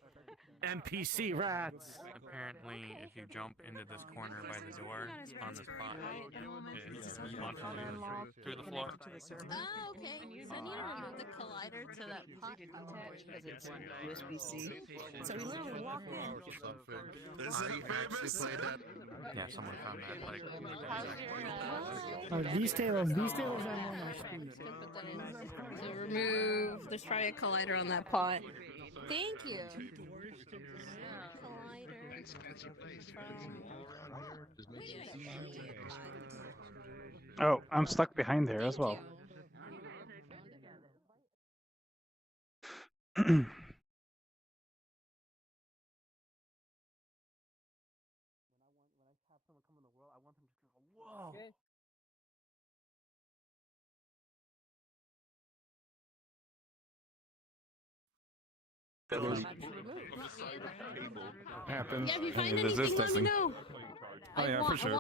NPC rats. Apparently, if you jump into this corner by the door on the spot, it launches you through the floor. Oh, okay. I need to remove the collider to that pot attached because it's USB-C. So we literally walked in. I actually played that. Yeah, someone found that like. These tables are more my speed. So remove. Let's try a collider on that pot. Thank you. Oh, I'm stuck behind there as well. Whoa. Okay. Happens. Yeah, if you find anything, let me know. Oh yeah, for sure.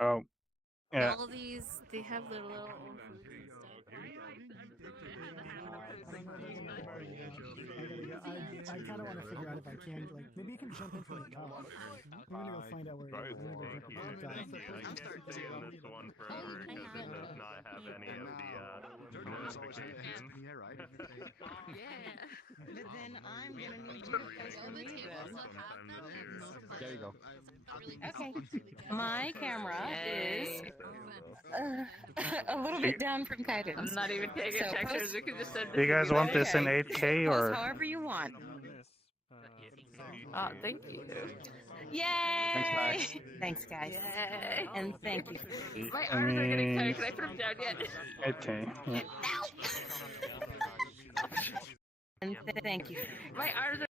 Oh, yeah. All these, they have their little own foods and I kind of want to figure out if I can, like, maybe you can jump in from the top. I'm gonna go find out where it is. I'm gonna go jump in from the top. This one forever because it does not have any of the notifications. But then I'm gonna need you guys to read this. There you go. Okay. My camera is a little bit down from Kaiden's. I'm not even taking pictures. You can just send Do you guys want this in 8K Post or? however you want. Oh, thank you. Yay! Thanks, guys. Yay! And thank you. My arms are getting tired. Can I put them down yet? 8K. Yeah. And thank you. My arms are.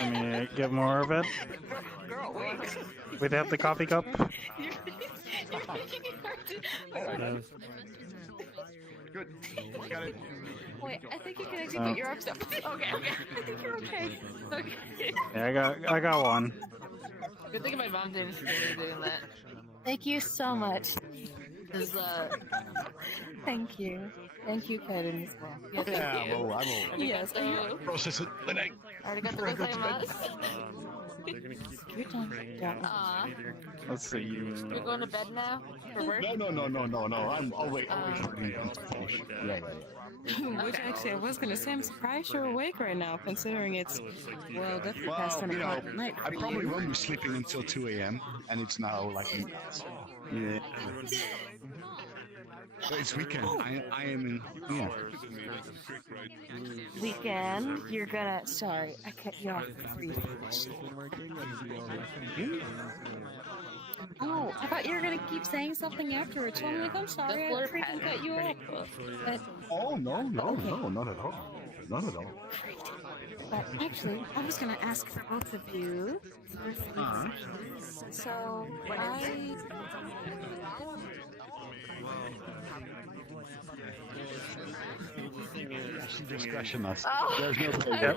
Let me get more of it. Girl, wait. Without the coffee cup. Good. Got it. Wait, I think you can actually put your arms up. Okay. I think you're okay. Okay. Yeah, I got one. Good thing my mom didn't see me doing that. Thank you so much. Thank you. Thank you, Kaiden, as well. Yes, thank you. I'm old. Yes, Process it. Then Arigato gozaimasu. They're gonna keep Your time. Aw. Let's see. You're going to bed now? For work? No. I'll wait for you to finish. Yeah. Which actually, I was gonna say, I'm surprised you're awake right now, considering it's, well, definitely past 10 o'clock at night. I probably won't be sleeping until 2 a.m. and it's now like Yeah. But it's weekend. I am in. Yeah. Weekend, you're gonna, sorry, I cut you off for 3 minutes. Oh, I thought you were gonna keep saying something afterwards. So I'm like, I'm sorry, I freaking cut you off. But, Oh no, not at all. Not at all. but actually, I was gonna ask for both of you. So, Discretion us. Oh. There's no Yep.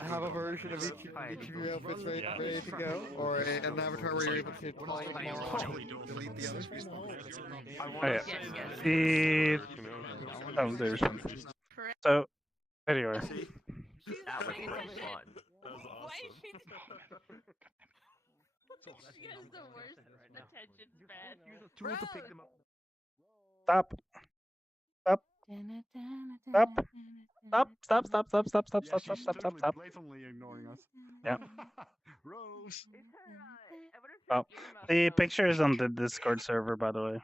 I have a version of each of your outfits ready to go, or an avatar where you're able to toggle them all and delete the others. Oh, yeah. Oh, they responded. So, anyway. That was pretty fun. That was awesome. She has the worst attention span. Stop. Stop. Stop. Stop. Stop. Stop. Stop. Stop. Stop. Stop. Stop. Stop. Stop. Stop. Stop. Blatantly ignoring us. Yeah. Rose. Oh, the picture is on the Discord server, by the way.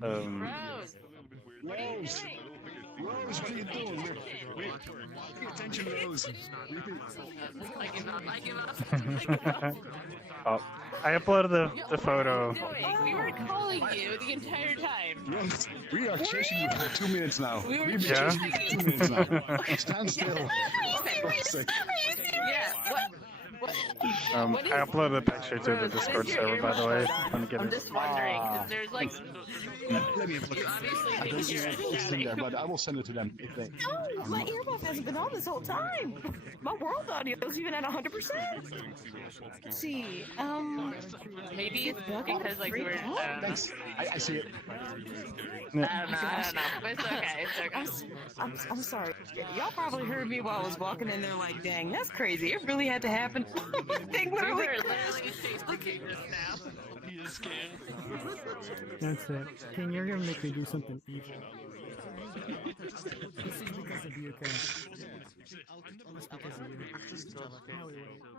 Rose! What are you Rose! doing? Rose, what are you doing? Pay attention, Rose. I give up. I give up. I give up. Oh, I uploaded the photo. We were calling you the entire time. Rose, we are chasing you for 2 minutes now. We were We've been Yeah. chasing you for 2 minutes now. Stand still. Yeah. What? What is, I uploaded a picture to the Discord server, by the way. Want to get I'm it? just wondering, because there's like. Let me look. You obviously I don't didn't see hear it's in there, but I will send it to them if they. No, my earbuds hasn't been on this whole time. My world audio is even at 100%. Let's see. Maybe it's because like we were. Thanks. I see it. I don't know. But it's okay. It's okay. I'm sorry. Y'all probably heard me while I was walking in there like, dang, that's crazy. It really had to happen. Thing We literally. were literally Facebooking this now. He is scared. That's it. King, you're gonna make me do something evil. This is because of you, King. It's because of you. No, wait.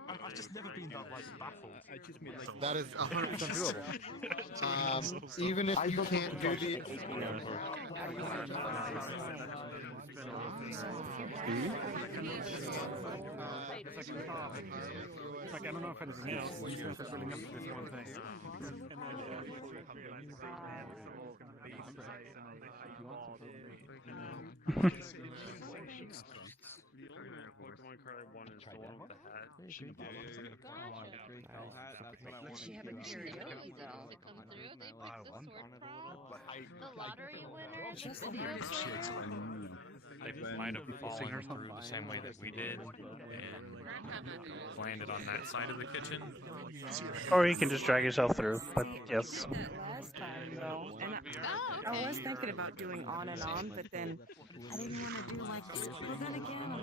I've just never been that like baffled. That is 100% doable. Even if you can't do the. It's like, I don't know if anything else, you just have to building up to this one thing. Does she have a karaoke though? To come through, they picked the sword prop, the lottery winner, just the They might have fallen through the same way that we did and landed on that side of the kitchen. Or you can just drag yourself through, but yes. Last time though, and I was thinking about doing on and on, but then I didn't want to do like this. But then again,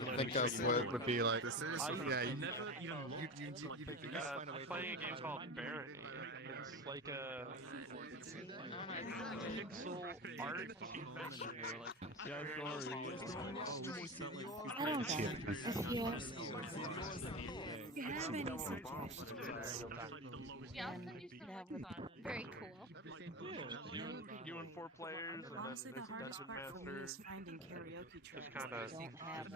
I think that's what it would be like. Yeah, you never even you find a way. Playing a game called Barrett. It's like a pixel art. I don't know if you have any suggestions. Yeah, I'll send you some fun. Very cool. You and 4 players. Honestly, the hardest part for me is finding karaoke tracks that don't have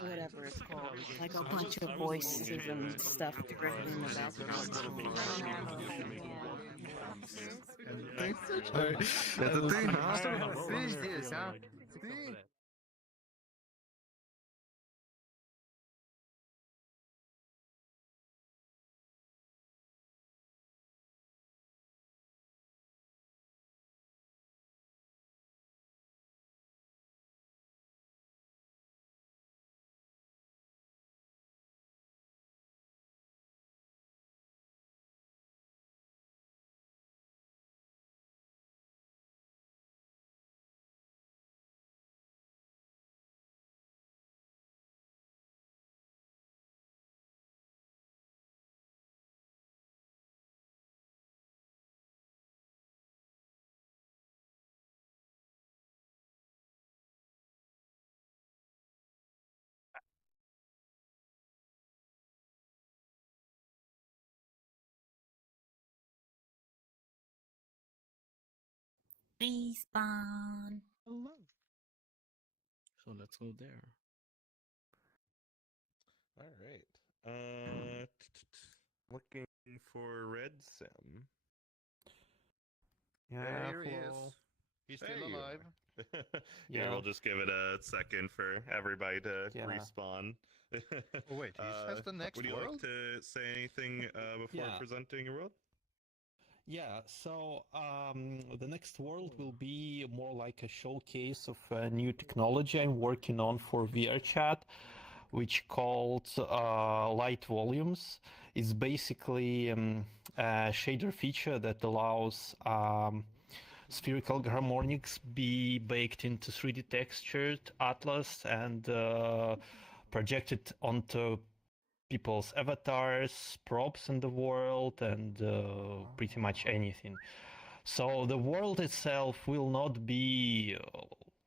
whatever it's called, like a bunch of voices and stuff written in the background. Respawn. Hello. So let's go there. All right. Looking for Red Sim. Yeah, here he is. hello. He's There still you alive. are. Yeah. We'll just give it a second for everybody to Yeah. respawn. Oh wait, has the next would you world? like to say anything before Yeah. presenting your world? Yeah, so the next world will be more like a showcase of new technology I'm working on for VRChat. which called light volumes. It's basically a shader feature that allows spherical harmonics be baked into 3D textured atlas and projected onto people's avatars, props in the world, and pretty much anything. So the world itself will not be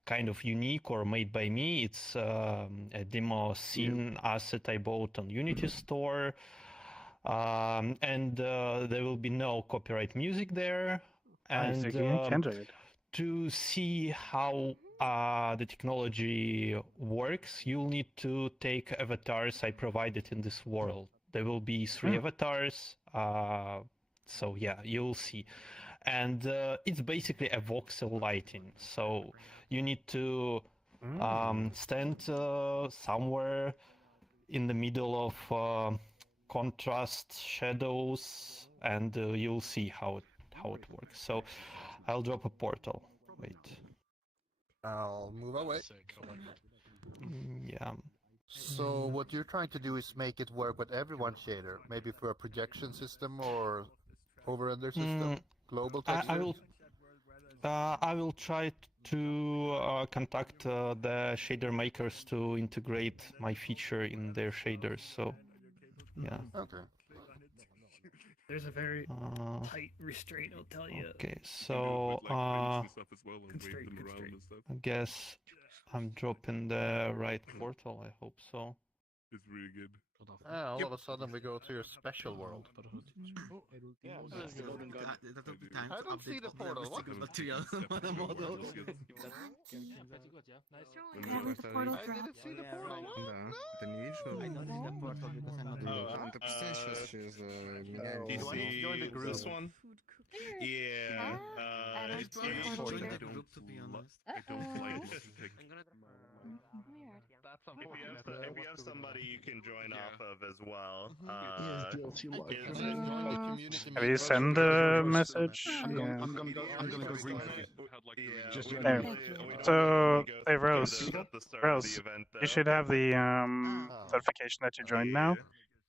kind of unique or made by me. It's a demo scene asset I bought on Unity Store. And there will be no copyright music there. And to see how the technology works, you'll need to take avatars I provided in this world. There will be 3 avatars. So yeah, you'll see. And it's basically a voxel lighting. So you need to stand somewhere in the middle of contrast shadows, and you'll see how it works. So I'll drop a portal. Wait. I'll move away. Yeah. So what you're trying to do is make it work with everyone's shader, maybe for a projection system or over-render system, global texture. I will try to contact the shader makers to integrate my feature in their shaders. So, yeah. Okay. There's a very tight restraint, I'll tell you. Okay, so I guess I'm dropping the right portal. I hope so. It's really good. All of a sudden we go to your special world. I don't see the portal. What? I didn't see the portal. Do you see this one? Yeah. It's join the group, to be honest. I don't like it. If you have somebody you can join off of as well. Have you sent the message? Yeah. So, hey Rose, you should have the notification that you joined now.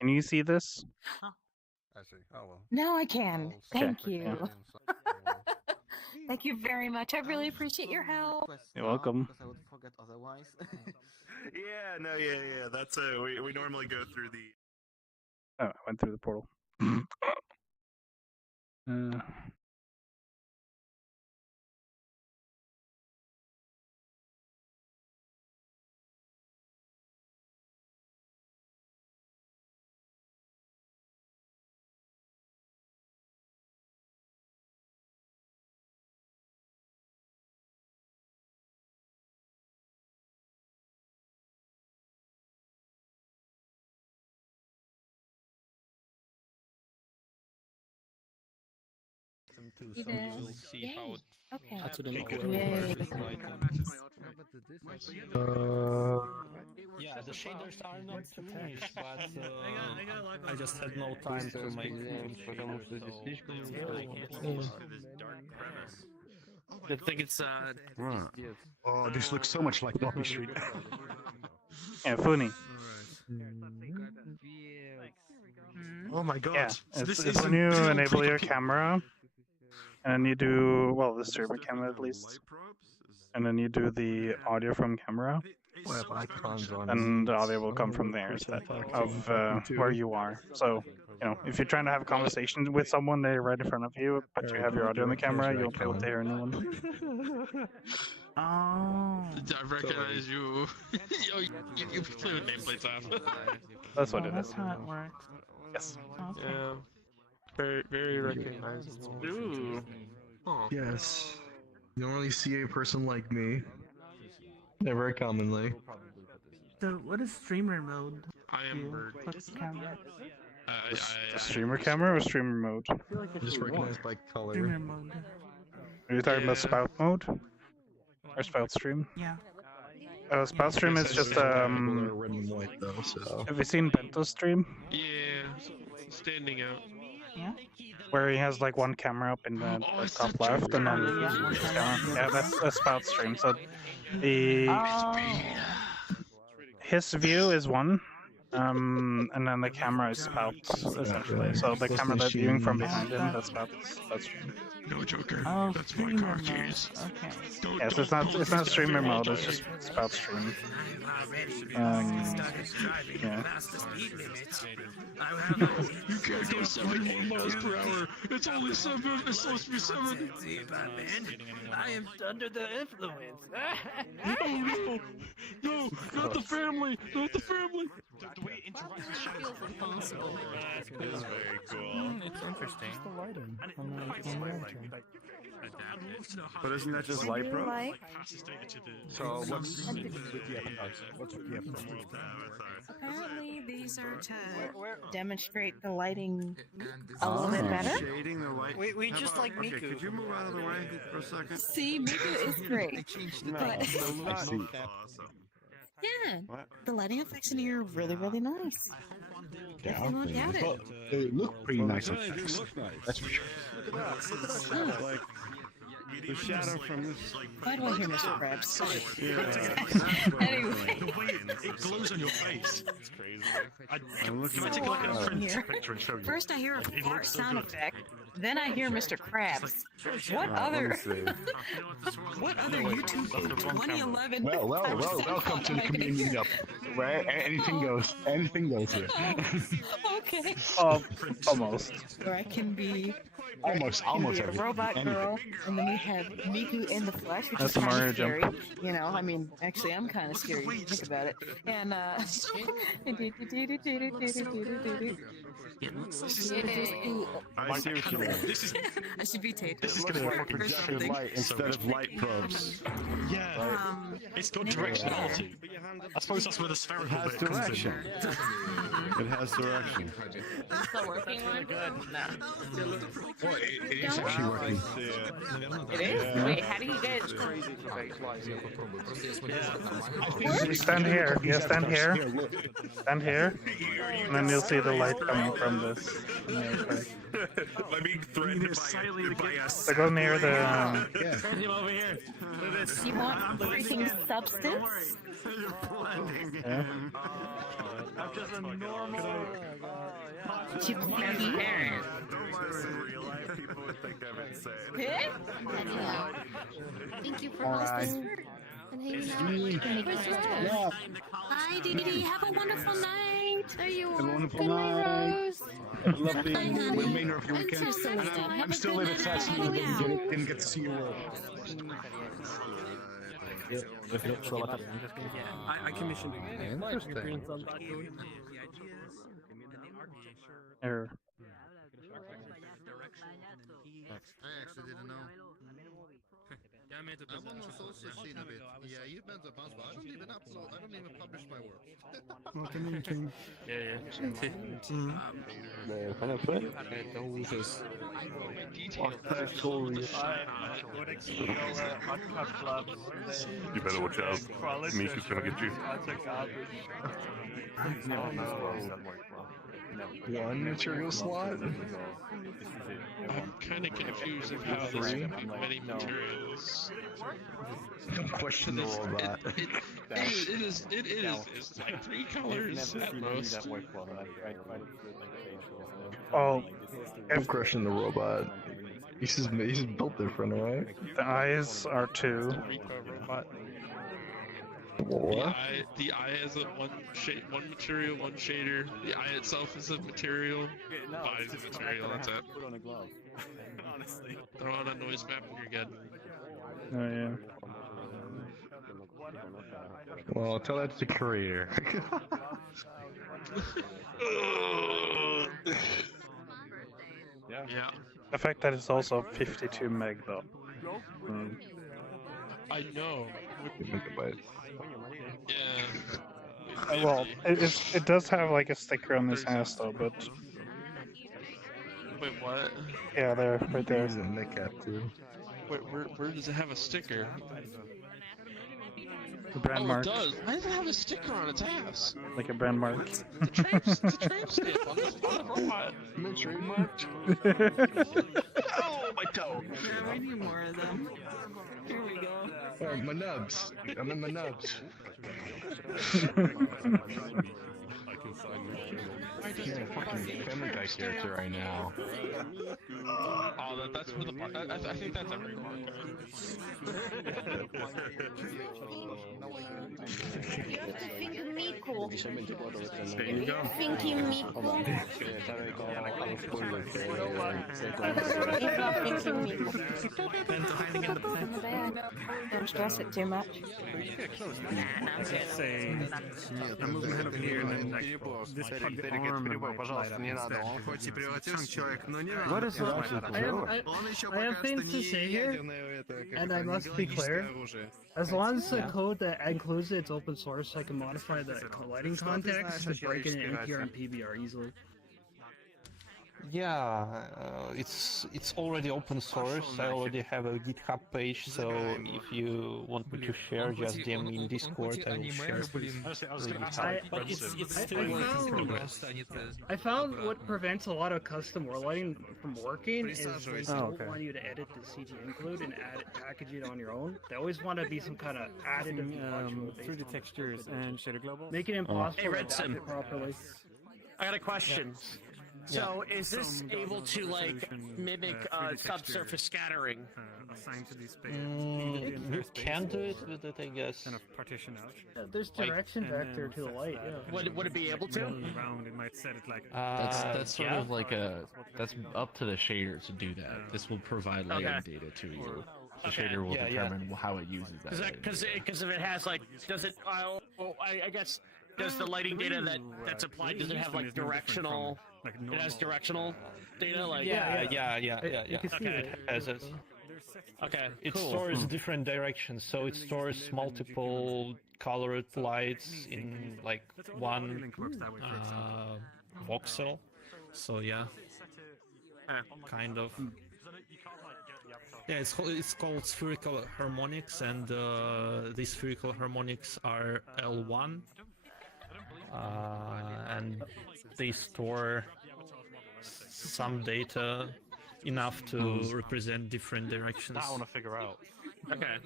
Can you see this? I see. Oh well. Now I can. Thank you. Thank you very much. I really appreciate your help. You're welcome. Yeah. That's we normally go through the. Oh, I went through the portal. So you will see how yeah, the shaders are not finished, but I just had no time to make them. I think it's Oh, this looks so much like Poppy Street. Yeah, funny. Oh my god. Yeah, So it's this when you enable your camera, and you do, well, the streamer camera at least, and then you do the audio from camera, and the audio will come from there instead of where you are. So, you know, if you're trying to have a conversation with someone, they're right in front of you, but you have your audio on the camera, you'll be able to hear anyone. Oh. I recognize you. Yo, you play with nameplates off. That's what it That's is. how it works. Yes. Okay. Yeah. Very recognizable. Ooh. Oh. Yes. You don't really see a person like me. Never commonly. So, what is streamer mode? I am Bird. Click the camera. The streamer camera or streamer mode? I feel like Just recognized by color. streamer mode. Are you talking about spout mode? Or spout stream? Yeah. Spout stream is just red and white though, so. Have you seen Bento's stream? Yeah. Standing out. Yeah. Where he has like one camera up in the top left, and then yeah, that's a spout stream. So the his view is one, and then the camera is spout essentially. So the camera that's viewing from behind him, that's spout stream. No Joker. Oh, That's my car keys. Okay. Yes, it's not streamer mode. It's just spout stream. Yeah. You can't go 71 miles per hour. It's only 7. It's supposed to be 7. I am under the influence. No, no, not the family, not the family. The way it interacts with shadows feels impossible. That's very cool. It's interesting. Just the lighting on the lantern. But isn't that just light, bro? Like? So what's with the FX? What's with the FX? Apparently, these are to demonstrate the lighting a little bit better. Shading the light. We just like Miku. Okay, could you move out of the way for a second? See, Miku is great. But yeah, the lighting effects in here are really, really nice. If you look at it. They look pretty nice effects. That's for sure. Look at that. Like the shadow from this. Why do I hear Mr. Krabs? Anyway. The way it glows on your face. It's crazy. I'm looking at Here. First I hear a fart sound effect, then I hear Mr. Krabs. What other YouTube 2011? Well, welcome to the community meetup, where anything goes. Anything goes here. Okay. Almost. Where I can be almost a everything. robot girl, and then we have Miku in the flesh, which That's is kind Mario of scary. jump. You know, I mean, actually, I'm kind of scary if you think about it. And I see what you mean. I should be taped. This is going to be projected light instead of light probes. Yeah. It's got directionality. I suppose that's where the spherical It has bit comes in. direction. It has direction. Is the working one? No. Well, it is actually working. It is? Wait, how do you get You stand here. Yeah, stand here. Stand here. And then you'll see the light coming from this. Let me threaten by a So go near the. Over here. You want freaking substance? Yeah. I'm just a normal. You transparent. people would think I'm insane. Thank you for Alright. listening. And hanging out. Hi, Dee. Have a wonderful night. There you are. Have a wonderful Good night, night. Rose. Lovely Hi, honey. remainder of your weekend. Until And Sunday. Have I'm a still good in a night. taxi. Didn't get to see your work. I commissioned Error. I actually didn't know. I'm on the social scene a bit. Yeah, you've been to a bunch, but I don't even upload. I don't even publish my work. Welcome in, King. You better watch out. Miku's gonna get you. One material slot? I'm kind of confused of how there's many materials. Question the robot. It is. It's like 3 colors at most. Oh, I'm crushing the robot. He's built different, right? the eyes are 2. What? The eye has a one material, one shader. The eye itself is a material. The body is a material. That's it. Honestly. Throw on a noise map and you're good. Oh yeah. Well, tell that to the creator. Yeah. The fact that it's also 52 meg though. I know. Yeah. Well, it does have like a sticker on his ass though, but Wait, what? yeah, there, right there. He's a kneecap too. Wait, where does it have a sticker? The brand mark, It does. Why does it have a sticker on its ass? like a brand mark. It's a tramp stamp on the robot. Trademarked. Oh my toe. Yeah, we need more of them. Here we go. Oh, my nubs. I'm in my nubs. I just Yeah, fucking Family Guy character right now. Oh, that's for the park. I think that's every park. Think Miku. There you go. Thinking Miku. He's not thinking Miku. Don't stress it too much. Say, I'm moving ahead over here, and then like this part of the arm might light up instead. Хоть и превратился в человека, но не What is I have things to say here, and I must be clear. As long as the code that includes it's open source, I can modify the lighting context to break it in NPR and PBR easily. Yeah, it's already open source. I already have a GitHub page, so if you want me to share, just DM me in Discord. I will share. I found what prevents a lot of custom war lighting from working is they don't want you to edit the CG include and package it on your own. They always want to be some kind of additive Through the textures and shader global. Make it impossible Hey, to adapt Redson. it properly. I got a question. So, is this able to like mimic subsurface scattering? Assigned to these space. You can do it with it, I guess. Kind of partition out. Yeah, there's direction vector to the light. Yeah. Would it be able to? Around, it might set it like. That's sort yeah. of like that's up to the shader to do that. This will provide lighting data to you. The shader will determine how it uses that. Because if it has like, does it? I guess does the lighting data that's applied? Does it have like directional? It has directional data, like Yeah. Okay. It has it. Okay. It cool. stores different directions, so it stores multiple colored lights in like one voxel. So yeah, kind of. Yeah, it's called spherical harmonics, and these spherical harmonics are L1, and they store some data enough to represent different directions. I want to figure out. Okay.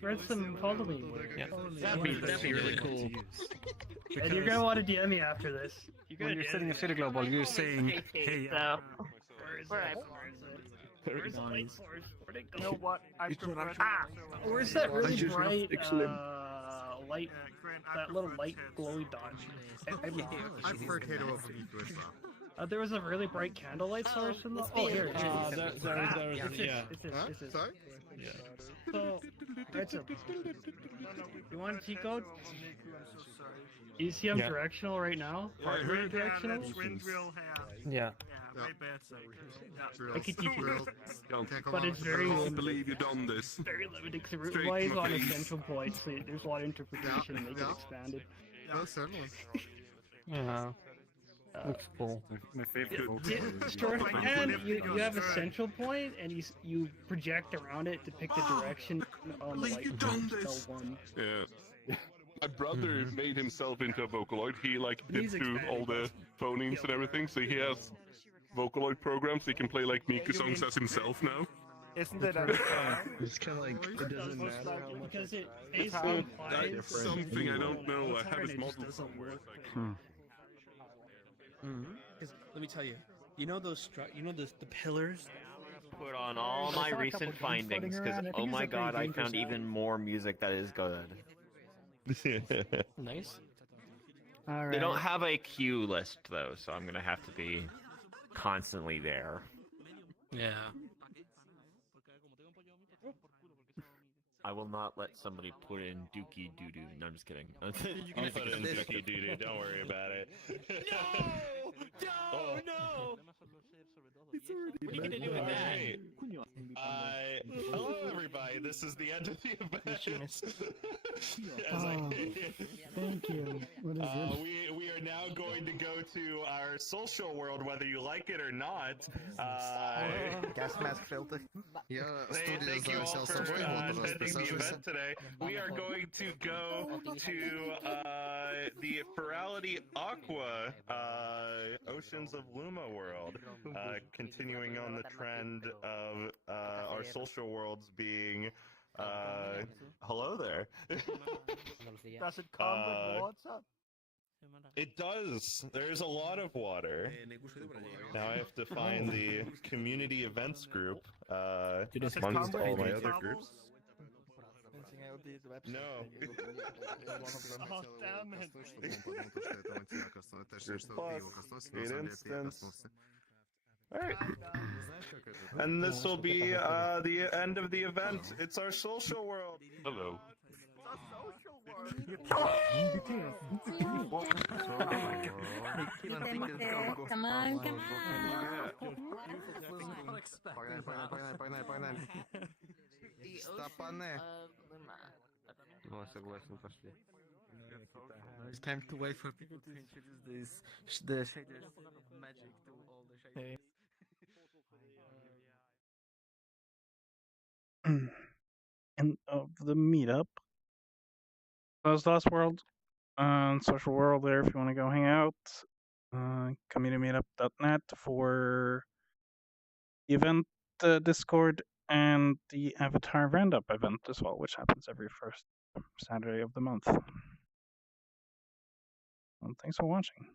Redson, follow me. Yeah. That'd be really cool. And you're gonna want to DM me after this. When you're setting a shader global, you're saying, "Hey, Where's the light source? Where'd it go? You know what? Where's that really bright light? That little light glowy dot. I've heard Halo of There was a really bright candlelight source in the. Oh, here. Sorry? Yeah. So, Redson, you want a cheat code? You see I'm directional right now? Partly directional? Yeah. I could teach you. But it's very limited. Believe you've done this. Very limited because it relies on essential points. So there's a lot of interpretation to make it expanded. No, certainly. Yeah. Looks cool. My favorite. And you have a central point, and you project around it to pick the direction on the light L1. Yeah. My brother made himself into a Vocaloid. He did through all the phonings and everything, so he has Vocaloid programs. He can play Miku songs as himself now. Isn't it? It's kind of like it doesn't matter how much. Because it based on That's something I don't know. I have his model. Let me tell you. You know those the pillars. Put on all my recent findings because oh my god, I found even more music that is good. Nice. All right. They don't have a queue list though, so I'm gonna have to be constantly there. Yeah. I will not let somebody put in Dookie Doo Doo. No, I'm just kidding. I'll put in Dookie Doo Doo. Don't worry about it. No! No! What are you gonna do with that? Hello, everybody. This is the end of the event. Thank you. What is this? We are now going to go to our social world, whether you like it or not. Gas mask filter. Thank you all for attending the event today. We are going to go to the Ferality Aqua Oceans of Luma world, continuing on the trend of our social worlds being. Hello there. Does it come with water? It does. There's a lot of water. Now I have to find the community events group amongst all my other groups. No. Oh, damn it. Plus 8 instance. Alright. And this will be the end of the event. It's our social world. Hello. Come on, come on. No, согласен, пошли. It's time to wait for people to introduce the shaders magic to all the shaders. End of the meetup. Close last world, social world there if you want to go hang out. Communitymeetup.net for the event Discord and the Avatar Roundup event as well, which happens every first Saturday of the month. And thanks for watching.